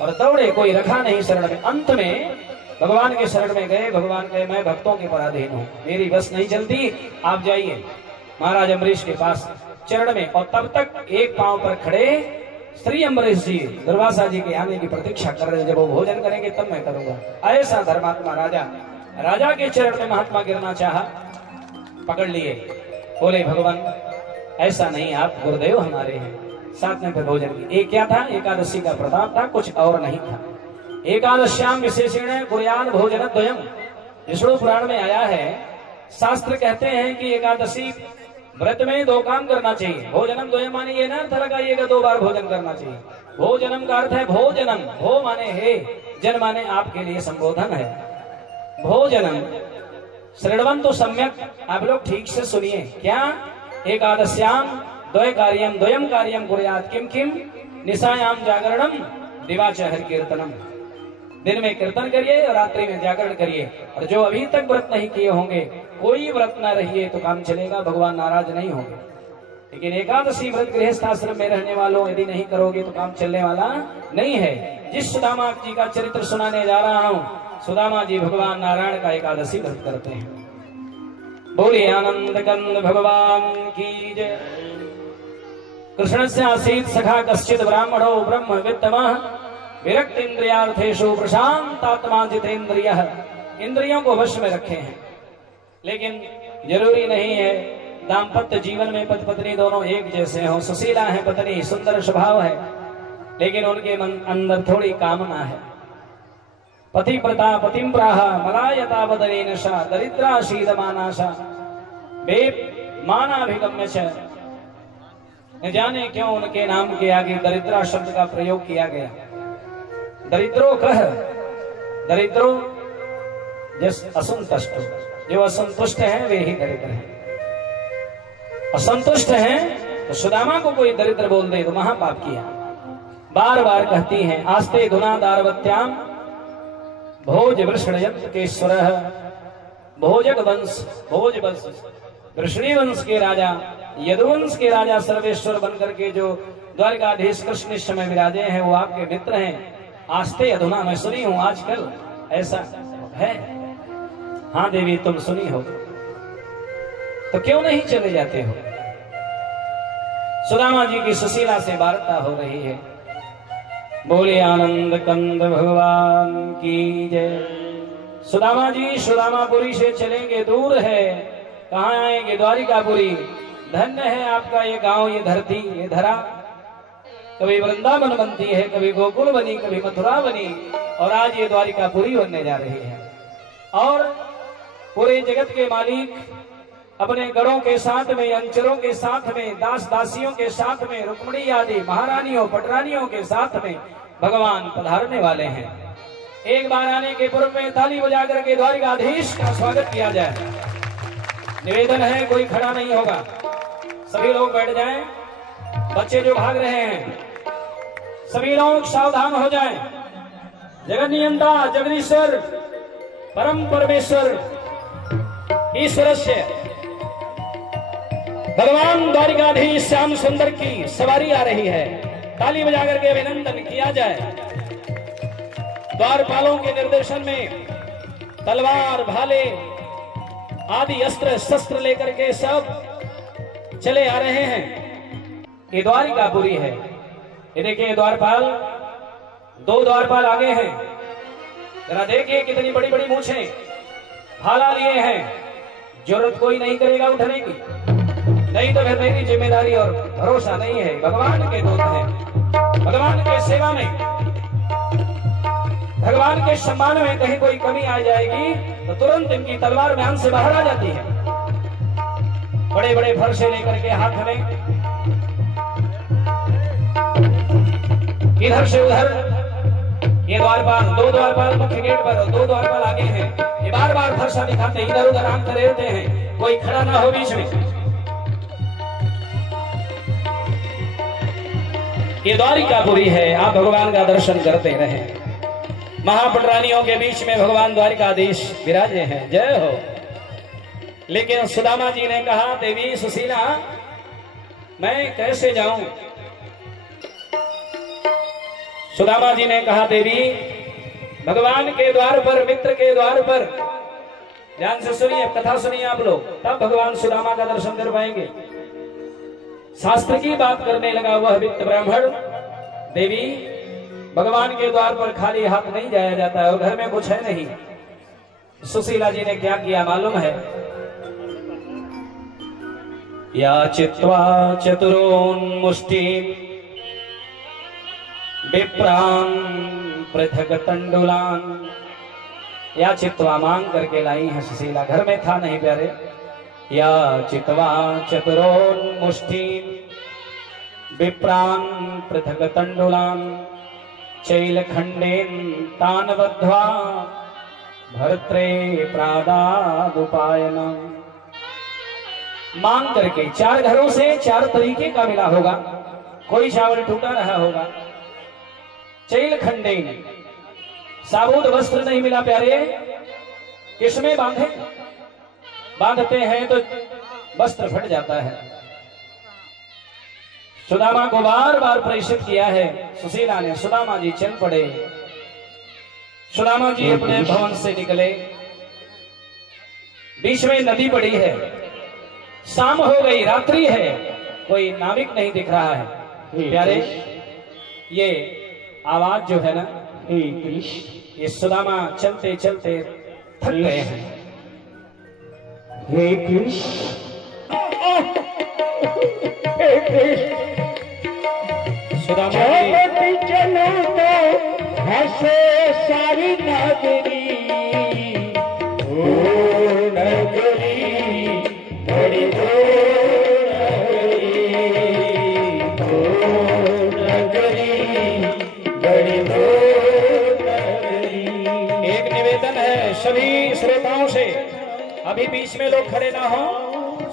और दौड़े, कोई रखा नहीं शरण में। अंत में भगवान के शरण में गए। भगवान कहे मैं भक्तों के पराधीन हूँ, मेरी बस नहीं चलती, आप जाइए महाराज अम्बरीश के पास चरण में। और तब तक एक पांव पर खड़े श्री अम्बरीश जी दुर्वासा जी के आने की प्रतीक्षा कर रहे, जब वो भोजन करेंगे तब मैं करूंगा। ऐसा धर्मात्मा राजा, राजा के चरण में महात्मा गिरना चाहा, पकड़ लिए, बोले भगवान ऐसा नहीं, आप गुरुदेव हमारे हैं। साथ में फिर भोजन की। एक क्या था, एकादशी का प्रताप था, कुछ और नहीं था। एकादश्याम विशेषण गुरुयान भोजन द्वयम, विष्णु पुराण में आया है। शास्त्र कहते हैं कि एकादशी व्रत में दो काम करना चाहिए। भोजनम द्वयम माने ये ना अर्थ लगाइएगा 2 बार भोजन करना चाहिए। भोजनम का अर्थ है भोजनम, भो माने हे, जन माने आपके लिए संबोधन है। भोजनम श्रवण तो सम्यक, आप लोग ठीक से सुनिए। क्या, एकादश्याम द्वय कार्यम, द्वयम कार्यम कुर्यात्, किम किम, निशायाम जागरणम, दिवाच हरि कीर्तनम। दिन में कीर्तन करिए और रात्रि में जागरण करिए। और जो अभी तक व्रत नहीं किए होंगे, कोई व्रत न रहिए तो काम चलेगा, भगवान नाराज नहीं होंगे। लेकिन एकादशी व्रत गृहस्थ आश्रम में रहने वालों यदि नहीं करोगे तो काम चलने वाला नहीं है। जिस सुदामा जी का चरित्र सुनाने जा रहा हूँ, सुदामा जी भगवान नारायण का एकादशी व्रत करते हैं। बोले आनंद कंद भगवान की जय। कृष्ण से आसीत सखा कश्चित ब्राह्मणो ब्रह्म विद्तमः विरक्त इंद्रियार्थेषु प्रशांतात्मा जितेंद्रियः। इंद्रियों को वश में रखे हैं, लेकिन जरूरी नहीं है दाम्पत्य जीवन में पति पत्नी दोनों एक जैसे हों। सुशीला है पत्नी, सुंदर स्वभाव है, लेकिन उनके मन अंदर थोड़ी कामना है। पति प्रता पतिम प्राह मलायता बदने नशा दरिद्रा शीदमानाशा बे मानाभिगम्य छ। न जाने क्यों उनके नाम के आगे दरिद्रा शब्द का प्रयोग किया गया। दरिद्रो कह, दरिद्रो जिस असंतुष्ट, जो असंतुष्ट हैं वे ही दरिद्र हैं। असंतुष्ट हैं तो सुदामा को कोई दरिद्र बोल दे तो महापाप किया। बार बार कहती हैं आस्ते धुना दारवत्याम भोज वृषणयंत केश्वर। भोजक वंश, भोज वंश, वृषणी वंश के राजा, यदुवंश के राजा सर्वेश्वर बनकर के जो द्वारकाधीश कृष्ण इस समय विराजे हैं, वो आपके मित्र हैं। आस्ते अधुना, मैं सुनी हूं आजकल ऐसा है। हाँ देवी तुम सुनी हो तो क्यों नहीं चले जाते हो। सुदामा जी की सुशीला से वार्ता हो रही है। बोले आनंद कंद भगवान की जय। सुदामा जी सुदामापुरी से चलेंगे, दूर है, कहाँ आएंगे, द्वारिकापुरी। धन्य है आपका ये गांव, ये धरती, ये धरा। कभी वृंदावन बनती है, कभी गोकुल बनी, कभी मथुरा बनी, और आज ये द्वारिकापुरी बनने जा रही है। और पूरे जगत के मालिक अपने गढ़ों के साथ में, अंचलों के साथ में, दास दासियों के साथ में, रुक्मिणी आदि महारानियों पटरानियों के साथ में भगवान पधारने वाले हैं। एक बार आने के पूर्व में ताली बजा करके द्वारिकाधीश का स्वागत किया जाए। निवेदन है कोई खड़ा नहीं होगा, सभी लोग बैठ जाएं। बच्चे जो भाग रहे हैं सभी लोग सावधान हो जाएं। जगत नियंता जगदीश्वर परम परमेश्वर ईश्वर से भगवान द्वारिकाधीश श्याम सुंदर की सवारी आ रही है। ताली बजा करके अभिनंदन किया जाए। द्वारपालों के निर्देशन में तलवार भाले आदि अस्त्र शस्त्र लेकर के सब चले आ रहे हैं। ये द्वारिकापुरी है। ये देखिए द्वारपाल, 2 द्वारपाल आगे हैं। जरा देखिए कितनी बड़ी बड़ी मूछें, भाला लिए हैं। जरूरत कोई नहीं करेगा उठने की, नहीं तो फिर मेरी जिम्मेदारी और भरोसा नहीं है। भगवान के दूत हैं, भगवान के सेवा में, भगवान के सम्मान में कहीं कोई कमी आ जाएगी तो तुरंत इनकी तलवार म्यान से बाहर आ जाती है। बड़े बड़े फरसे लेकर के हाथ में, इधर से उधर ये द्वारपाल, 2 द्वारपाल मुख्य गेट पर, 2 द्वारपाल आगे हैं। ये बार बार फरसा दिखाते, इधर उधर आंख करे रहते हैं, कोई खड़ा ना हो बीच में। ये द्वारिकापुरी है, आप भगवान का दर्शन करते रहे। महापटरानियों के बीच में भगवान द्वारिकाधीश विराजे हैं, जय हो। लेकिन सुदामा जी ने कहा देवी सुशीला मैं कैसे जाऊं। सुदामा जी ने कहा देवी भगवान के द्वार पर, मित्र के द्वार पर, ध्यान से सुनिए, कथा सुनिए आप लोग, तब भगवान सुदामा का दर्शन कर पाएंगे। शास्त्र की बात करने लगा वह वित्त ब्राह्मण, देवी भगवान के द्वार पर खाली हाथ नहीं जाया जाता है और घर में कुछ है नहीं। सुशीला जी ने क्या किया मालूम है? या चित्वा चतुरोन्मुष्टि विप्रान पृथक तंडुलान, या चित्वा मांग करके लाई है सुशीला, घर में था नहीं प्यारे। या चित्वा चतुरोन्मुष्टि विप्रान पृथक तंडुलान चैलखंडेन तान बद्ध्वा भर्त्रे प्रादादुपायनम। मांग करके 4 घरों से 4 तरीके का मिला होगा, कोई चावल टूटा रहा होगा। चैलखंडेन, साबुत वस्त्र नहीं मिला प्यारे, किसमें बांधे? बांधते हैं तो वस्त्र फट जाता है। सुदामा को बार बार प्रेषित किया है सुशीला ने। सुदामा जी चल पड़े। सुदामा जी अपने भवन से निकले, बीच में नदी पड़ी है, शाम हो गई, रात्रि है, कोई नाविक नहीं दिख रहा है प्यारे। ये आवाज जो है ना, ये सुदामा चलते चलते थक गए हैं। हे कृष्ण, हे कृष्ण, सुदामा जी चलो तो हंसे सारी नगरी, ओ नगरी बड़ी नगरी, ओ नगरी बड़ी नगरी। एक निवेदन है सभी श्रोताओं से, अभी बीच में लोग खड़े ना हो।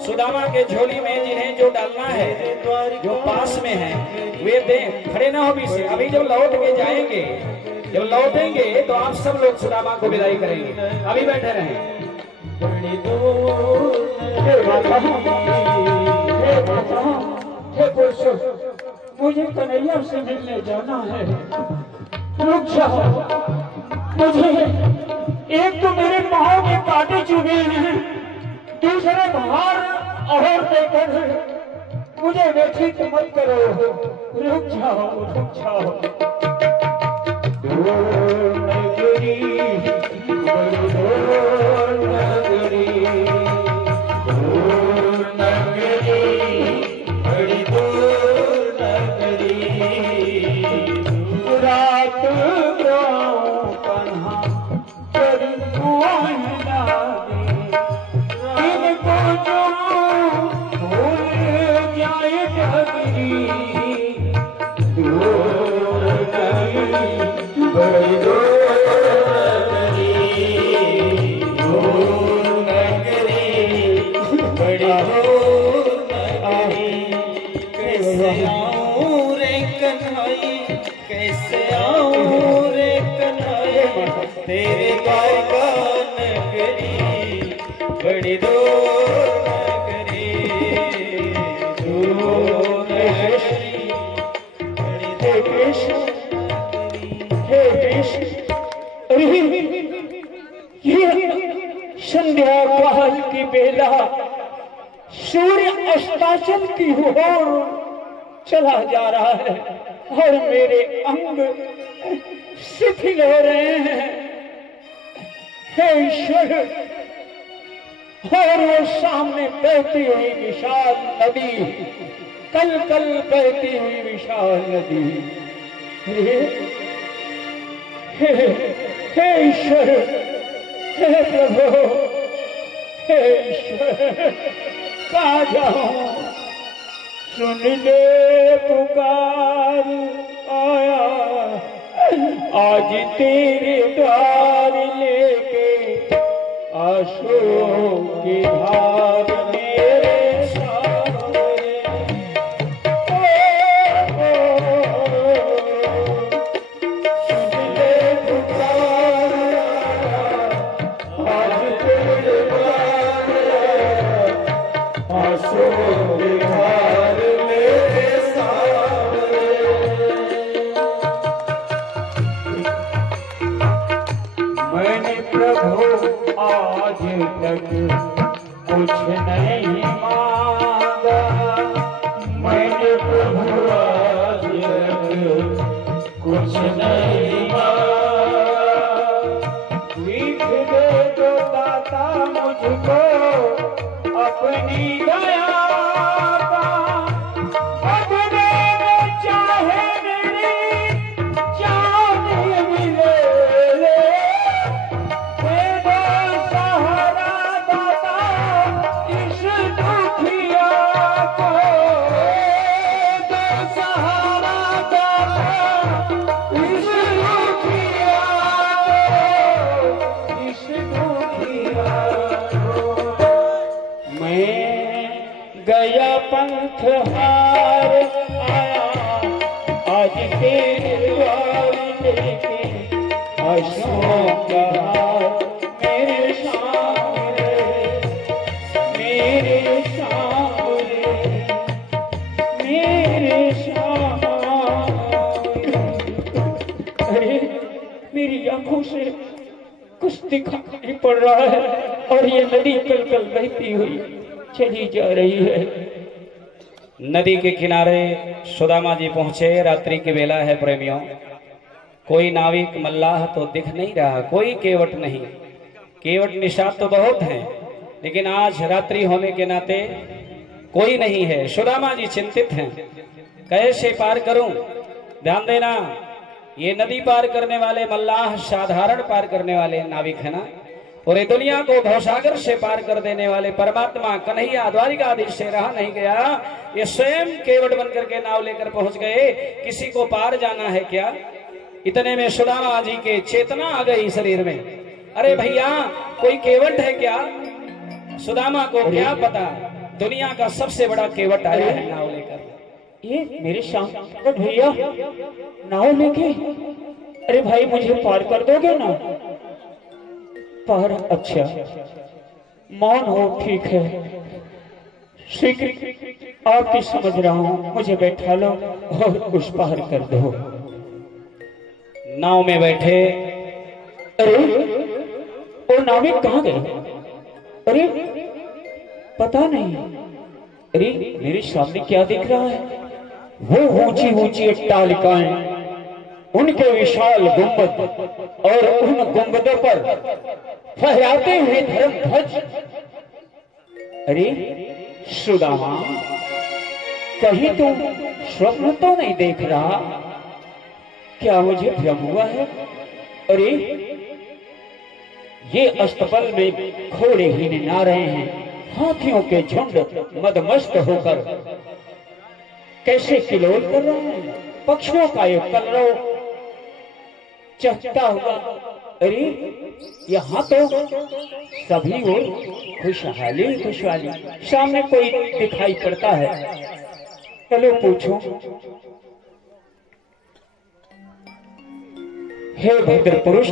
सुदामा के झोली में जिन्हें जो डालना है, जो पास में है, वे दे, खड़े ना हो बीच से। अभी जब लौट के जाएंगे, जब लौटेंगे तो आप सब लोग सुदामा को विदाई करेंगे, अभी बैठे रहें। हे पुरुषों, मुझे कन्हैया से मिलने जाना है, रुक जाओ। मुझे एक तो मेरे पाँव में कांटे चुभे हैं, दूसरे बाहर और देकर मुझे व्यथित मत करो, रुक जाओ, रुक जाओ। नगरी बड़ी नगरी, रात तेरे द्वारका नगरी बड़ी दूर नगरी, दूर नगरी बड़ी दूर नगरी। हे कृष्ण, ये संध्या काल की बेला, सूर्य अस्ताचल की ओर चला जा रहा है और मेरे अंग शिथिल हो रहे हैं। हे ईश्वर, और वो सामने बहती हुई विशाल नदी, कल कल बहती हुई विशाल नदी, हे ईश्वर, हे प्रभु, हे ईश्वर, कहाँ जाऊं? सुन ले पुकार आया, आज तेरे द्वार लेके आंसुओं की धार मेरे सामने। सुन ले पुकार आज तेरे द्वार, आंसुओं की धार मेरे सामने। मैंने प्रभु आज तक कुछ नहीं मांगा, मैंने प्रभु आज तक कुछ नहीं मांगा। भीख दे दो दाता मुझको अपनी दया का, बदले में चाहे मेरी जान भी ले ले। दे दो सहारा दाता इस दुखिया को, दो सहारा दाता इस दुखिया को, इस दुखिया को। मैं गया पंथ हार आया आज तेरे द्वार लेके, अशोक का हार मेरे सामने, मेरे सामने, मेरे सामने। अरे मेरी आंखों से कुछ दिखाई पड़ रहा है और ये नदी कल कल बहती हुई चली जा रही है। नदी के किनारे सुदामा जी पहुंचे। रात्रि की बेला है प्रेमियों। कोई नाविक मल्लाह तो दिख नहीं रहा, कोई केवट नहीं। केवट निषाद तो बहुत हैं, लेकिन आज रात्रि होने के नाते कोई नहीं है। सुदामा जी चिंतित हैं, कैसे पार करूं। ध्यान देना, ये नदी पार करने वाले मल्लाह साधारण पार करने वाले नाविक है ना। पूरे दुनिया को भवसागर से पार कर देने वाले परमात्मा कन्हैया द्वारिकाधीश से रहा नहीं गया, ये स्वयं केवट बनकर के नाव लेकर पहुंच गए। किसी को पार जाना है क्या। इतने में सुदामा जी के चेतना आ गई शरीर में। अरे भैया कोई केवट है क्या। सुदामा को क्या पता, दुनिया का सबसे बड़ा केवट आया है नाव लेकर। ये मेरे सामने भैया नाव लेके, अरे भाई मुझे पार कर दोगे ना। पार, अच्छा मौन हो, ठीक है, शीघ्र आपकी समझ रहा हूं, मुझे बैठा लो और उस पार कर दो। नाव में बैठे। अरे वो नाविक कहाँ गए। अरे पता नहीं। अरे मेरे सामने क्या दिख रहा है। वो ऊंची ऊंची अट्टालिकाएं, उनके विशाल गुंबद और उन गुंबदों पर फहराते हुए धर्म ध्वज। अरे सुदामा, कहीं तुम स्वप्न तो नहीं देख रहा। क्या मुझे भ्रम हुआ है। अरे ये अस्तबल में घोड़े ही निना रहे हैं, हाथियों के झुंड मदमस्त होकर कैसे किलोल कर रहे हैं। पक्षियों का एक कलरव चहकता हुआ। अरे यहाँ तो सभी ओर खुशहाली खुशहाली, सामने कोई दिखाई पड़ता है। चलो पूछो। हे भद्र पुरुष,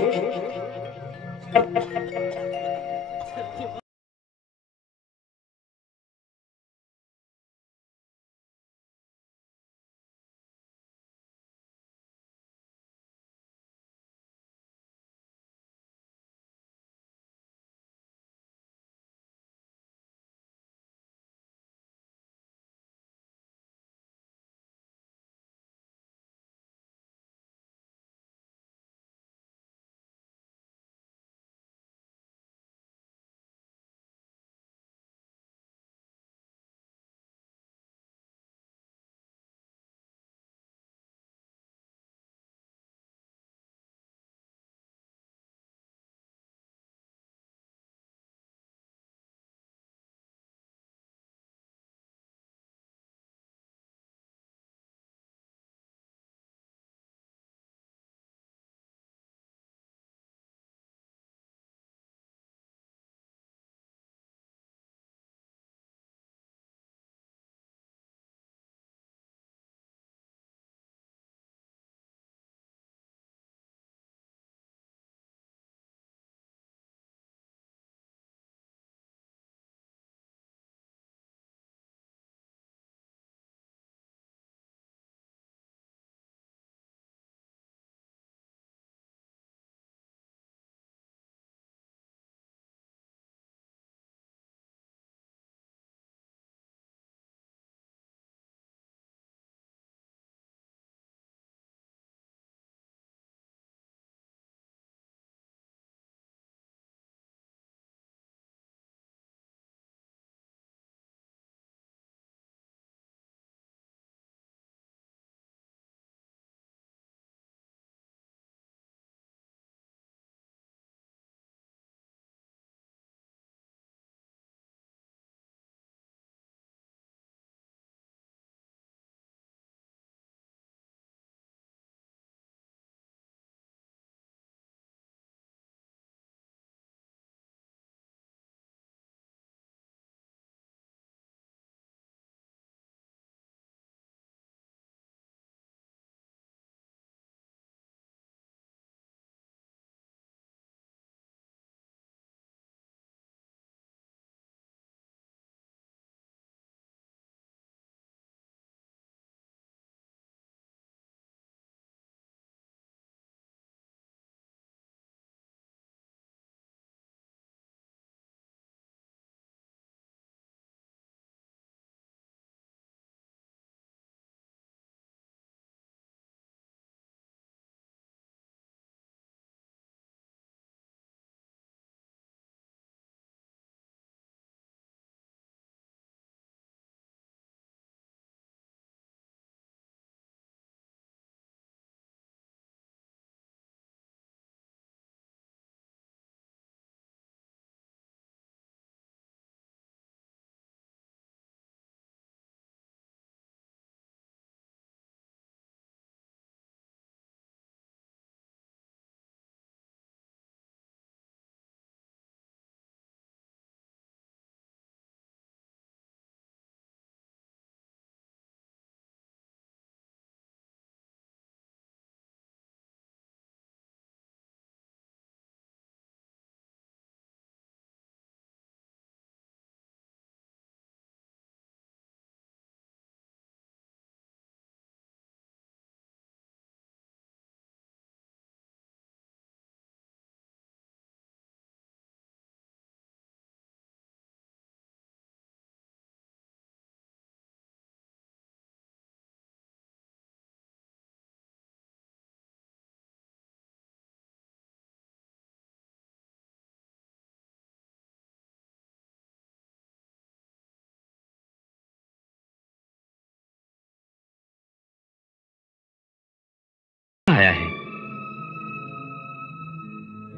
आया है,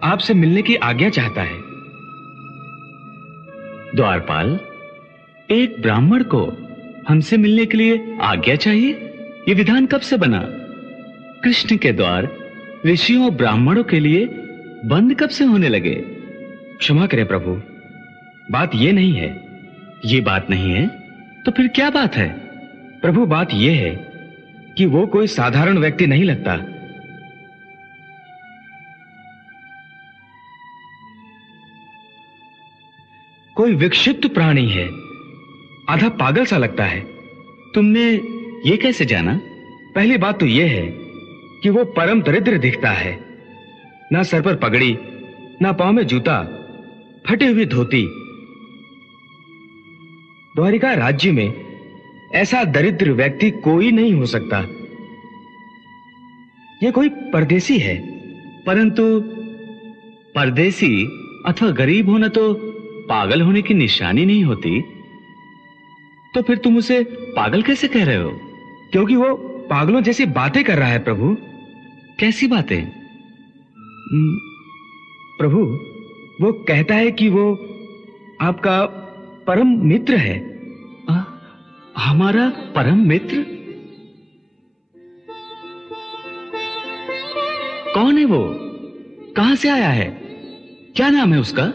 आपसे मिलने की आज्ञा चाहता है। द्वारपाल, एक ब्राह्मण को हमसे मिलने के लिए आज्ञा चाहिए? ये विधान कब से बना? कृष्ण के द्वार ऋषियों और ब्राह्मणों के लिए बंद कब से होने लगे? क्षमा करें प्रभु, बात ये नहीं है। ये बात नहीं है तो फिर क्या बात है? प्रभु, बात ये है कि वो कोई साधारण व्यक्ति नहीं लगता। कोई विक्षिप्त प्राणी है, आधा पागल सा लगता है। तुमने ये कैसे जाना? पहली बात तो यह है कि वो परम दरिद्र दिखता है। ना सर पर पगड़ी, ना पांव में जूता, फटी हुई धोती। द्वारिका राज्य में ऐसा दरिद्र व्यक्ति कोई नहीं हो सकता। यह कोई परदेसी है, परंतु परदेसी अथवा गरीब होना तो पागल होने की निशानी नहीं होती। तो फिर तुम उसे पागल कैसे कह रहे हो? क्योंकि वो पागलों जैसी बातें कर रहा है प्रभु। कैसी बातें? प्रभु, वो कहता है कि वो आपका परम मित्र है। हमारा परम मित्र? कौन है वो? कहां से आया है? क्या नाम है उसका?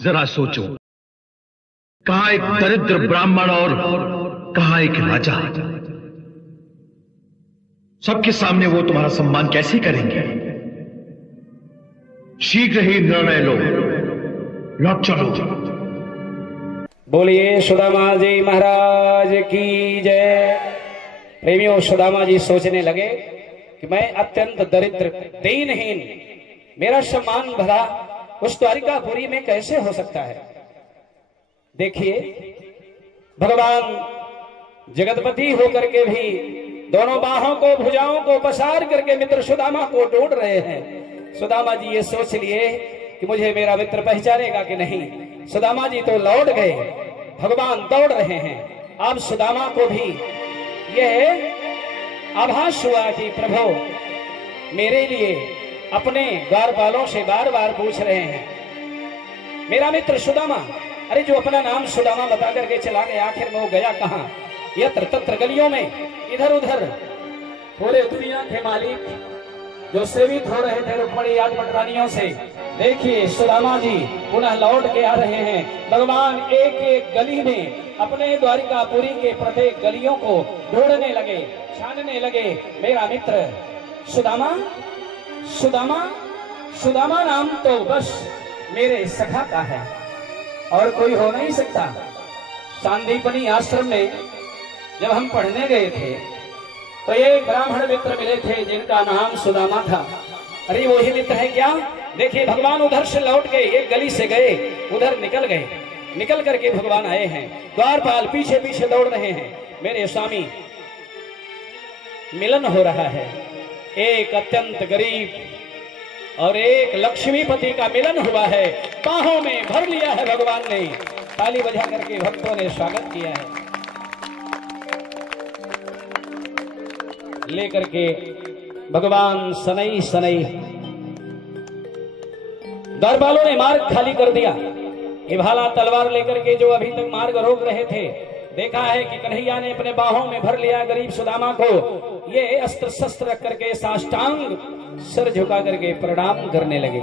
जरा सोचो, कहां एक दरिद्र ब्राह्मण और कहां एक राजा। सबके सामने वो तुम्हारा सम्मान कैसे करेंगे? शीघ्र ही निर्णय लो, लौट चलो। बोलिए सुदामा जी महाराज की जय। प्रेमियों, सुदामा जी सोचने लगे कि मैं अत्यंत दरिद्र, दीनहीन, मेरा सम्मान भरा उस द्वारिकापुरी में कैसे हो सकता है। देखिए, भगवान जगतपति होकर के भी दोनों बाहों को, भुजाओं को पसार करके मित्र सुदामा को ढूंढ रहे हैं। सुदामा जी ये सोच लिए कि मुझे मेरा मित्र पहचानेगा कि नहीं। सुदामा जी तो लौट गए, भगवान दौड़ रहे हैं। अब सुदामा को भी यह आभास हुआ कि प्रभु मेरे लिए अपने द्वारपालों से बार बार पूछ रहे हैं मेरा मित्र सुदामा। अरे जो अपना नाम सुदामा बता करके चला गया, आखिर में वो गया कहां? यत्र तत्र गलियों में, इधर उधर पूरे दुनिया के मालिक जो सेवित हो रहे थे रुक्मणी याद पटरानियों से, देखिए सुदामा जी पुनः लौट के आ रहे हैं। भगवान एक एक गली में अपने द्वारिकापुरी के प्रत्येक गलियों को ढूंढने लगे, छानने लगे। मेरा मित्र सुदामा, सुदामा, सुदामा नाम तो बस मेरे सखा का है और कोई हो नहीं सकता। सांदीपनी आश्रम में जब हम पढ़ने गए थे तो एक ब्राह्मण मित्र मिले थे जिनका नाम सुदामा था। अरे वही मित्र है क्या? देखिए भगवान उधर से लौट के एक गली से गए, उधर निकल गए, निकल करके भगवान आए हैं। द्वारपाल पीछे पीछे दौड़ रहे हैं। मेरे स्वामी मिलन हो रहा है, एक अत्यंत गरीब और एक लक्ष्मीपति का मिलन हुआ है। बाहों में भर लिया है भगवान ने। ताली बजा करके भक्तों ने स्वागत किया है। लेकर के भगवान सनई सनई द्वारपालों ने मार्ग खाली कर दिया। ये भाला तलवार लेकर के जो अभी तक मार्ग रोक रहे थे, देखा है कि कन्हैया ने अपने बाहों में भर लिया गरीब सुदामा को। ये अस्त्र शस्त्र रख करके साष्टांग सर झुका करके प्रणाम करने लगे।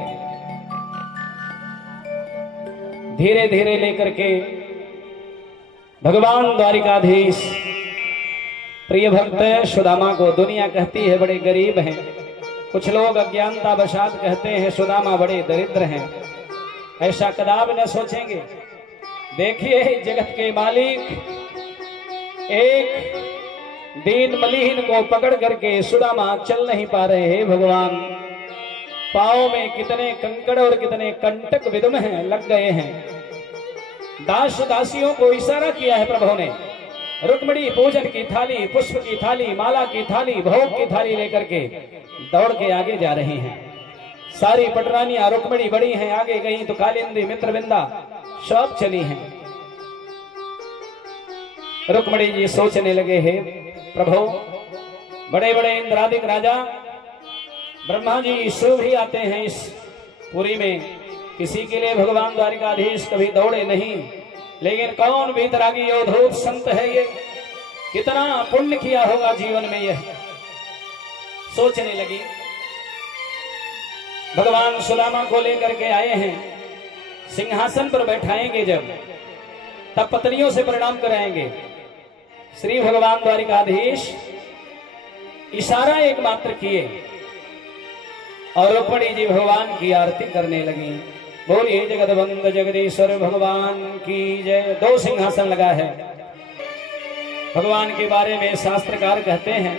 धीरे धीरे लेकर के भगवान द्वारिकाधीश प्रिय भक्त सुदामा को, दुनिया कहती है बड़े गरीब हैं, कुछ लोग अज्ञानता वशात कहते हैं सुदामा बड़े दरिद्र हैं। ऐसा कदापि न सोचेंगे। देखिए जगत के मालिक एक दीन मलिहीन को पकड़ करके सुदामा चल नहीं पा रहे हैं। भगवान पांव में कितने कंकड़ और कितने कंटक विदम हैं, लग गए हैं। दास दासियों को इशारा किया है प्रभु ने। रुक्मिणी पूजन की थाली, पुष्प की थाली, माला की थाली, भोग की थाली लेकर के दौड़ के आगे जा रही हैं। सारी पटरानियां रुक्मिणी बड़ी हैं, आगे गई तो कालिंदी मित्रविंदा सब चली हैं। रुक्मिणी जी सोचने लगे हैं प्रभु बड़े बड़े इंद्रादिक राजा ब्रह्मा जी शिव भी आते हैं इस पुरी में, किसी के लिए भगवान द्वारिकाधीश कभी दौड़े नहीं। लेकिन कौन वीतरागी अवधूत संत है ये, कितना पुण्य किया होगा जीवन में, यह सोचने लगी। भगवान सुदामा को लेकर के आए हैं, सिंहासन पर बैठाएंगे जब, तब पत्नियों से प्रणाम कराएंगे। श्री भगवान द्वारिकाधीश इशारा एकमात्र किए और रुक्मिणी जी भगवान की आरती करने लगी। बोलिए जगदबंद जगदीश्वर भगवान की जय। दो सिंहासन लगा है। भगवान के बारे में शास्त्रकार कहते हैं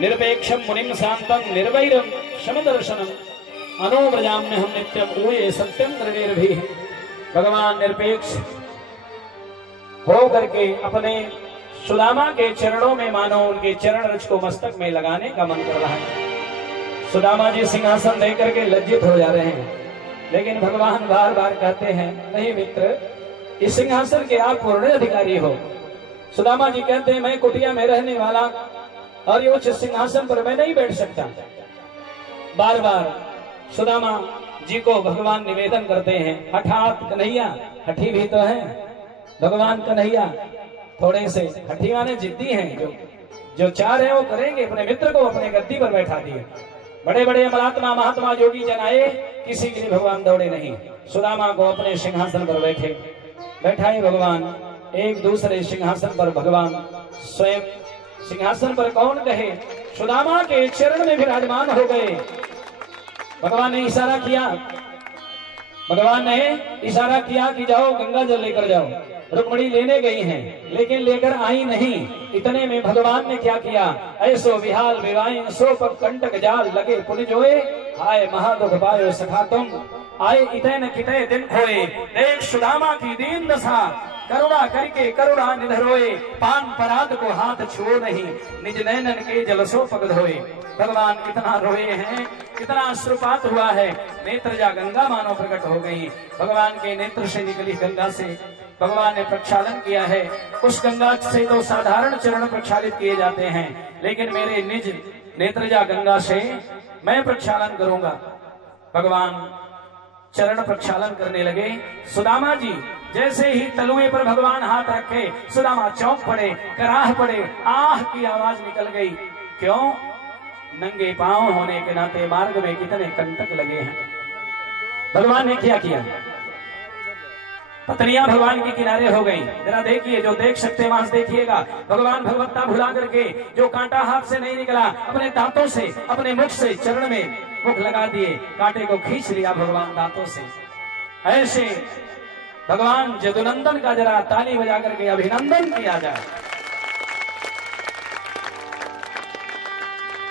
निरपेक्षम मुनिम शांतम निर्वैरम समदर्शनम अनुव्रजाम्य हम नित्यम ऊये सत्यम निर्भी। भगवान निरपेक्ष हो करके अपने सुदामा के चरणों में मानो उनके चरण रज को मस्तक में लगाने का मन कर रहा है। सुदामा जी सिंहासन देख करके लज्जित हो जा रहे हैं, लेकिन भगवान बार बार कहते हैं नहीं मित्र, इस सिंहासन के आप पूर्ण अधिकारी हो। सुदामा जी कहते हैं मैं कुटिया में रहने वाला और ये उच्च सिंहासन पर मैं नहीं बैठ सकता। बार बार सुदामा जी को भगवान निवेदन करते हैं। हठात कन्हैया, हठी भी तो है भगवान कन्हैया, थोड़े से हठी माने जिद्दी हैं, जो चाह रहे वो करेंगे। अपने मित्र को अपने गद्दी पर बैठा दिए। बड़े बड़े अमलात्मा महात्मा योगी जन आए, किसी के लिए भगवान दौड़े नहीं। सुदामा को अपने सिंहासन पर बैठाए भगवान। एक दूसरे सिंहासन पर भगवान स्वयं सिंहासन पर कौन कहे, सुदामा के चरण में विराजमान हो गए। भगवान ने इशारा किया, भगवान ने इशारा किया कि जाओ गंगा जल लेकर जाओ। रुक्मिणी लेने गई हैं, लेकिन लेकर आई नहीं। इतने में भगवान ने क्या किया, ऐसो विहाल विवाइन सो पग कंटक जाल लगे पुनिजोए, हाय महादुख पायो सखा तुम, आए इतने न कितने दिन खोए। देख सुदामा की दीन दशा, करुणा करके करुणा निधरोए, पान पराध को हाथ छुओ नहीं, निज नैनन के जलसो पग धोए। भगवान इतना रोए हैं, इतना अश्रुपात हुआ है। नेत्रजा गंगा मानो प्रकट हो गई। भगवान के नेत्र से निकली गंगा से भगवान ने प्रक्षालन किया है। उस गंगा से तो साधारण चरण प्रक्षालित किए जाते हैं, लेकिन मेरे निज नेत्रजा गंगा से मैं प्रक्षालन करूंगा। भगवान चरण प्रक्षालन करने लगे। सुदामा जी जैसे ही तलुए पर भगवान हाथ रखे, सुदामा चौंक पड़े, कराह पड़े, आह की आवाज निकल गई। क्यों? नंगे पांव होने के नाते मार्ग में कितने कंटक लगे हैं। भगवान ने क्या किया? पत्नियां भगवान के किनारे हो गई। जरा देखिए, जो देख सकते वहां देखिएगा। भगवान भगवत्ता भुला करके जो कांटा हाथ से नहीं निकला, अपने दांतों से, अपने मुख से चरण में मुख लगा दिए, कांटे को खींच लिया भगवान दांतों से। ऐसे भगवान जदुनंदन का जरा ताली बजा करके अभिनंदन किया जाए।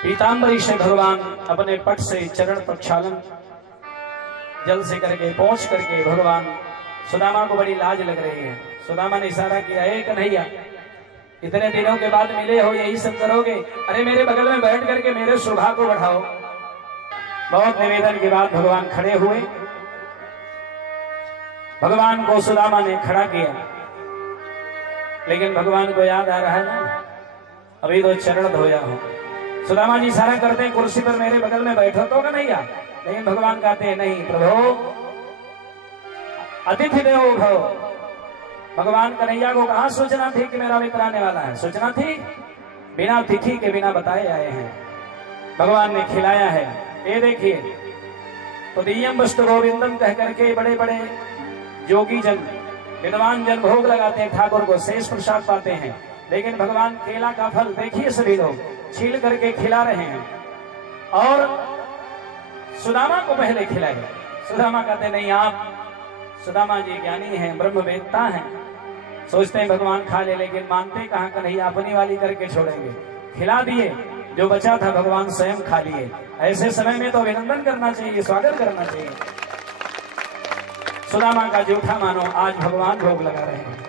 पीतांबरी से भगवान अपने पट से चरण प्रक्षालन जल से करके पहुंच करके भगवान सुदामा को बड़ी लाज लग रही है। सुदामा ने इशारा किया, ए कन्हैया, इतने दिनों के बाद मिले हो, यही सब करोगे? अरे मेरे बगल में बैठ करके मेरे शोभा को बढ़ाओ। बहुत निवेदन के बाद भगवान खड़े हुए। भगवान को सुदामा ने खड़ा किया, लेकिन भगवान को याद आ रहा है ना, अभी तो चरण धोया हूं। सुदामा जी इशारा करते हैं, कुर्सी पर मेरे बगल में बैठो तो कन्हैया, लेकिन भगवान कहते हैं, नहीं प्रभु, अतिथि देवो भव। भगवान कन्हैया को कहां सोचना थी कि मेरा मित्र आने वाला है? सोचना थी? बिना तिथि के बिना बताए आए हैं। भगवान ने खिलाया है। ये देखिए, उदीयम वस्तु गोविंदम कह करके बड़े बड़े योगी जन, विद्वान जन भोग लगाते हैं ठाकुर को, शेष प्रसाद पाते हैं। लेकिन भगवान केला का फल देखिए, सभी लोग छील करके खिला रहे हैं और सुदामा को पहले खिलाए। सुदामा कहते नहीं, आप सुदामा जी ज्ञानी हैं, ब्रह्मवेत्ता हैं, सोचते हैं भगवान खा ले, लेकिन मानते कहां कन्हैया अपनी वाली करके छोड़ेंगे। खिला दिए, जो बचा था भगवान स्वयं खा लिए। ऐसे समय में तो अभिनंदन करना चाहिए, स्वागत करना चाहिए। सुदामा का जूठा मानो, आज भगवान भोग लगा रहे हैं।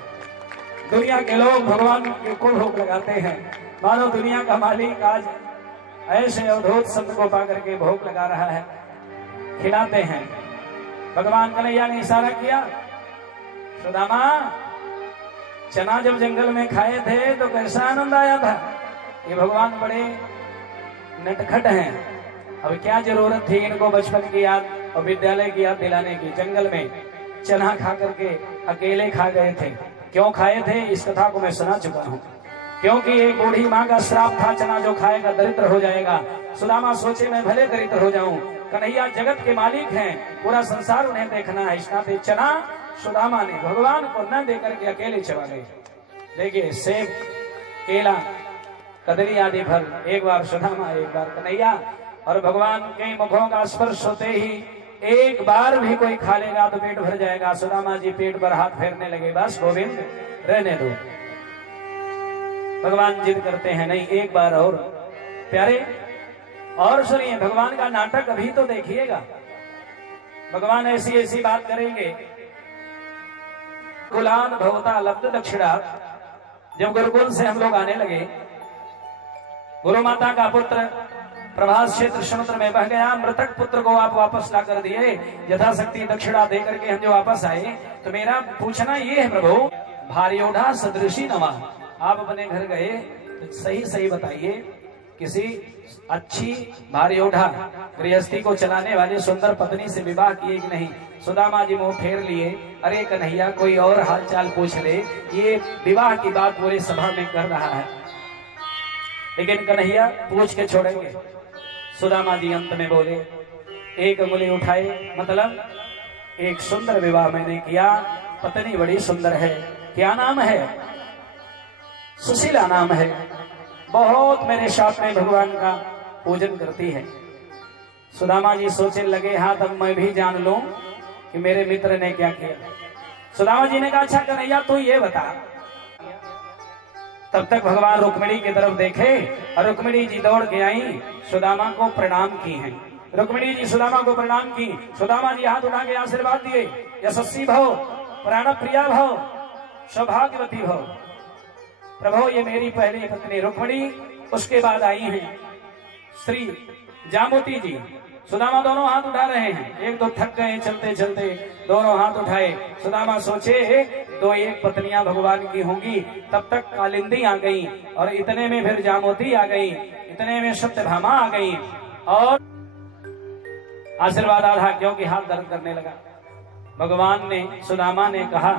दुनिया के लोग भगवान को भोग लगाते हैं, मानो दुनिया का मालिक आज ऐसे अवधूत संत को पा करके भोग लगा रहा है, खिलाते हैं। भगवान कन्हैया ने इशारा किया, सुदामा, चना जब जंगल में खाए थे तो कैसा आनंद आया था। ये भगवान बड़े नटखट हैं, अब क्या जरूरत थी इनको बचपन की याद और विद्यालय की याद दिलाने की। जंगल में चना खा करके अकेले खा गए थे। क्यों खाए थे, इस कथा को मैं सुना चुका हूँ। क्योंकि एक बूढ़ी माँ का श्राप था, चना जो खाएगा दरिद्र हो जाएगा। सुदामा सोचे मैं भले दरिद्र हो जाऊं, कन्हैया जगत के मालिक हैं, पूरा संसार उन्हें देखना है। इस नाते चना सुदामा ने भगवान को न देकर के अकेले चबा गए। देखिए, सेब, केला, कदली आदि फल, एक बार सुदामा, एक बार कन्हैया। और भगवान के मुखों का स्पर्श होते ही एक बार भी कोई खा लेगा तो पेट भर जाएगा। सुदामा जी पेट पर हाथ फेरने लगे, बस गोविंद रहने दो। भगवान जिद करते हैं, नहीं एक बार और। प्यारे और सुनिए, भगवान का नाटक अभी तो देखिएगा। भगवान ऐसी ऐसी बात करेंगे। कुलान भवता लब्ध दक्षिणा, जब गुरुकुल से हम लोग आने लगे, गुरु माता का पुत्र प्रभास क्षेत्र समुद्र में बह गया। मृतक पुत्र को आप वापस ला कर दिए, यथाशक्ति दक्षिणा दे करके हम जो वापस आए। तो मेरा पूछना ये है प्रभु, भार्योढ़ा सदृशी नमा, आप अपने घर गए तो सही सही बताइए, किसी अच्छी भार्योढ़ा गृहस्थी को चलाने वाली सुंदर पत्नी से विवाह किए कि नहीं? सुदामा जी मुंह फेर लिए, अरे कन्हैया कोई और हालचाल पूछ ले, ये विवाह की बात पूरी सभा में कर रहा है। लेकिन कन्हैया पूछ के छोड़ेंगे। सुदामा जी अंत में बोले, एक उंगली उठाए, मतलब एक सुंदर विवाह मैंने किया, पत्नी बड़ी सुंदर है। क्या नाम है? सुशीला नाम है। बहुत मेरे साथ में भगवान का पूजन करती है। सुदामा जी सोचने लगे, हाँ तब मैं भी जान लूं कि मेरे मित्र ने क्या किया। सुदामा जी ने कहा, अच्छा कन्हैया तू ये बता। तब तक भगवान रुक्मिणी की तरफ देखे और रुक्मिणी जी दौड़ के आई, सुदामा को प्रणाम की हैं। रुक्मिणी जी सुदामा को प्रणाम की। सुदामा जी हाथ उठा के आशीर्वाद दिए, यशस्वी भव, प्राण प्रिया भव, सौभाग्यवती भव। प्रभु ये मेरी पहली पत्नी रुक्मिणी, उसके बाद आई हैं श्री जामुती जी। सुदामा दोनों हाथ उठा रहे हैं, एक तो थक गए चलते चलते, दोनों हाथ उठाए। सुदामा सोचे तो एक पत्नियां भगवान की होंगी। तब तक कालिंदी आ गई और इतने में फिर जामोती आ गई, इतने में सत्यभामा आ गई और आशीर्वाद आधा, क्योंकि हाथ दर्द करने लगा। भगवान ने, सुदामा ने कहा,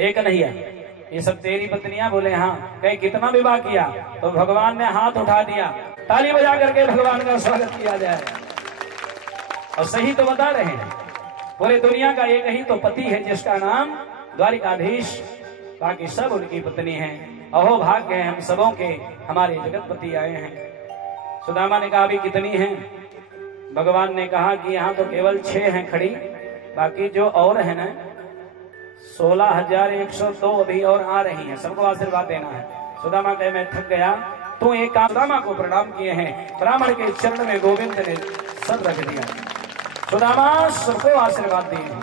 एक नहीं है, ये सब तेरी पत्नियां? बोले हाँ। कहे कितना विवाह किया? तो भगवान ने हाथ उठा दिया। ताली बजा करके भगवान का स्वागत किया जाए। और सही तो बता रहे हैं, पूरे दुनिया का एक ही तो पति है जिसका नाम द्वारिकाधीश, बाकी सब उनकी पत्नी हैं। अहो भाग्य है हम सबों के, हमारे जगतपति आए हैं। सुदामा ने कहा अभी कितनी हैं? भगवान ने कहा कि यहाँ तो केवल 6 हैं खड़ी, बाकी जो और है ना 16,102 अभी और आ रही हैं, सबको आशीर्वाद देना है। सुदामा कहे मैं थक गया, तू एक काम। सुदामा को प्रणाम किए हैं, ब्राह्मण के चरण में गोविंद ने सब रख दिया। सुदामा सबको आशीर्वाद दिए।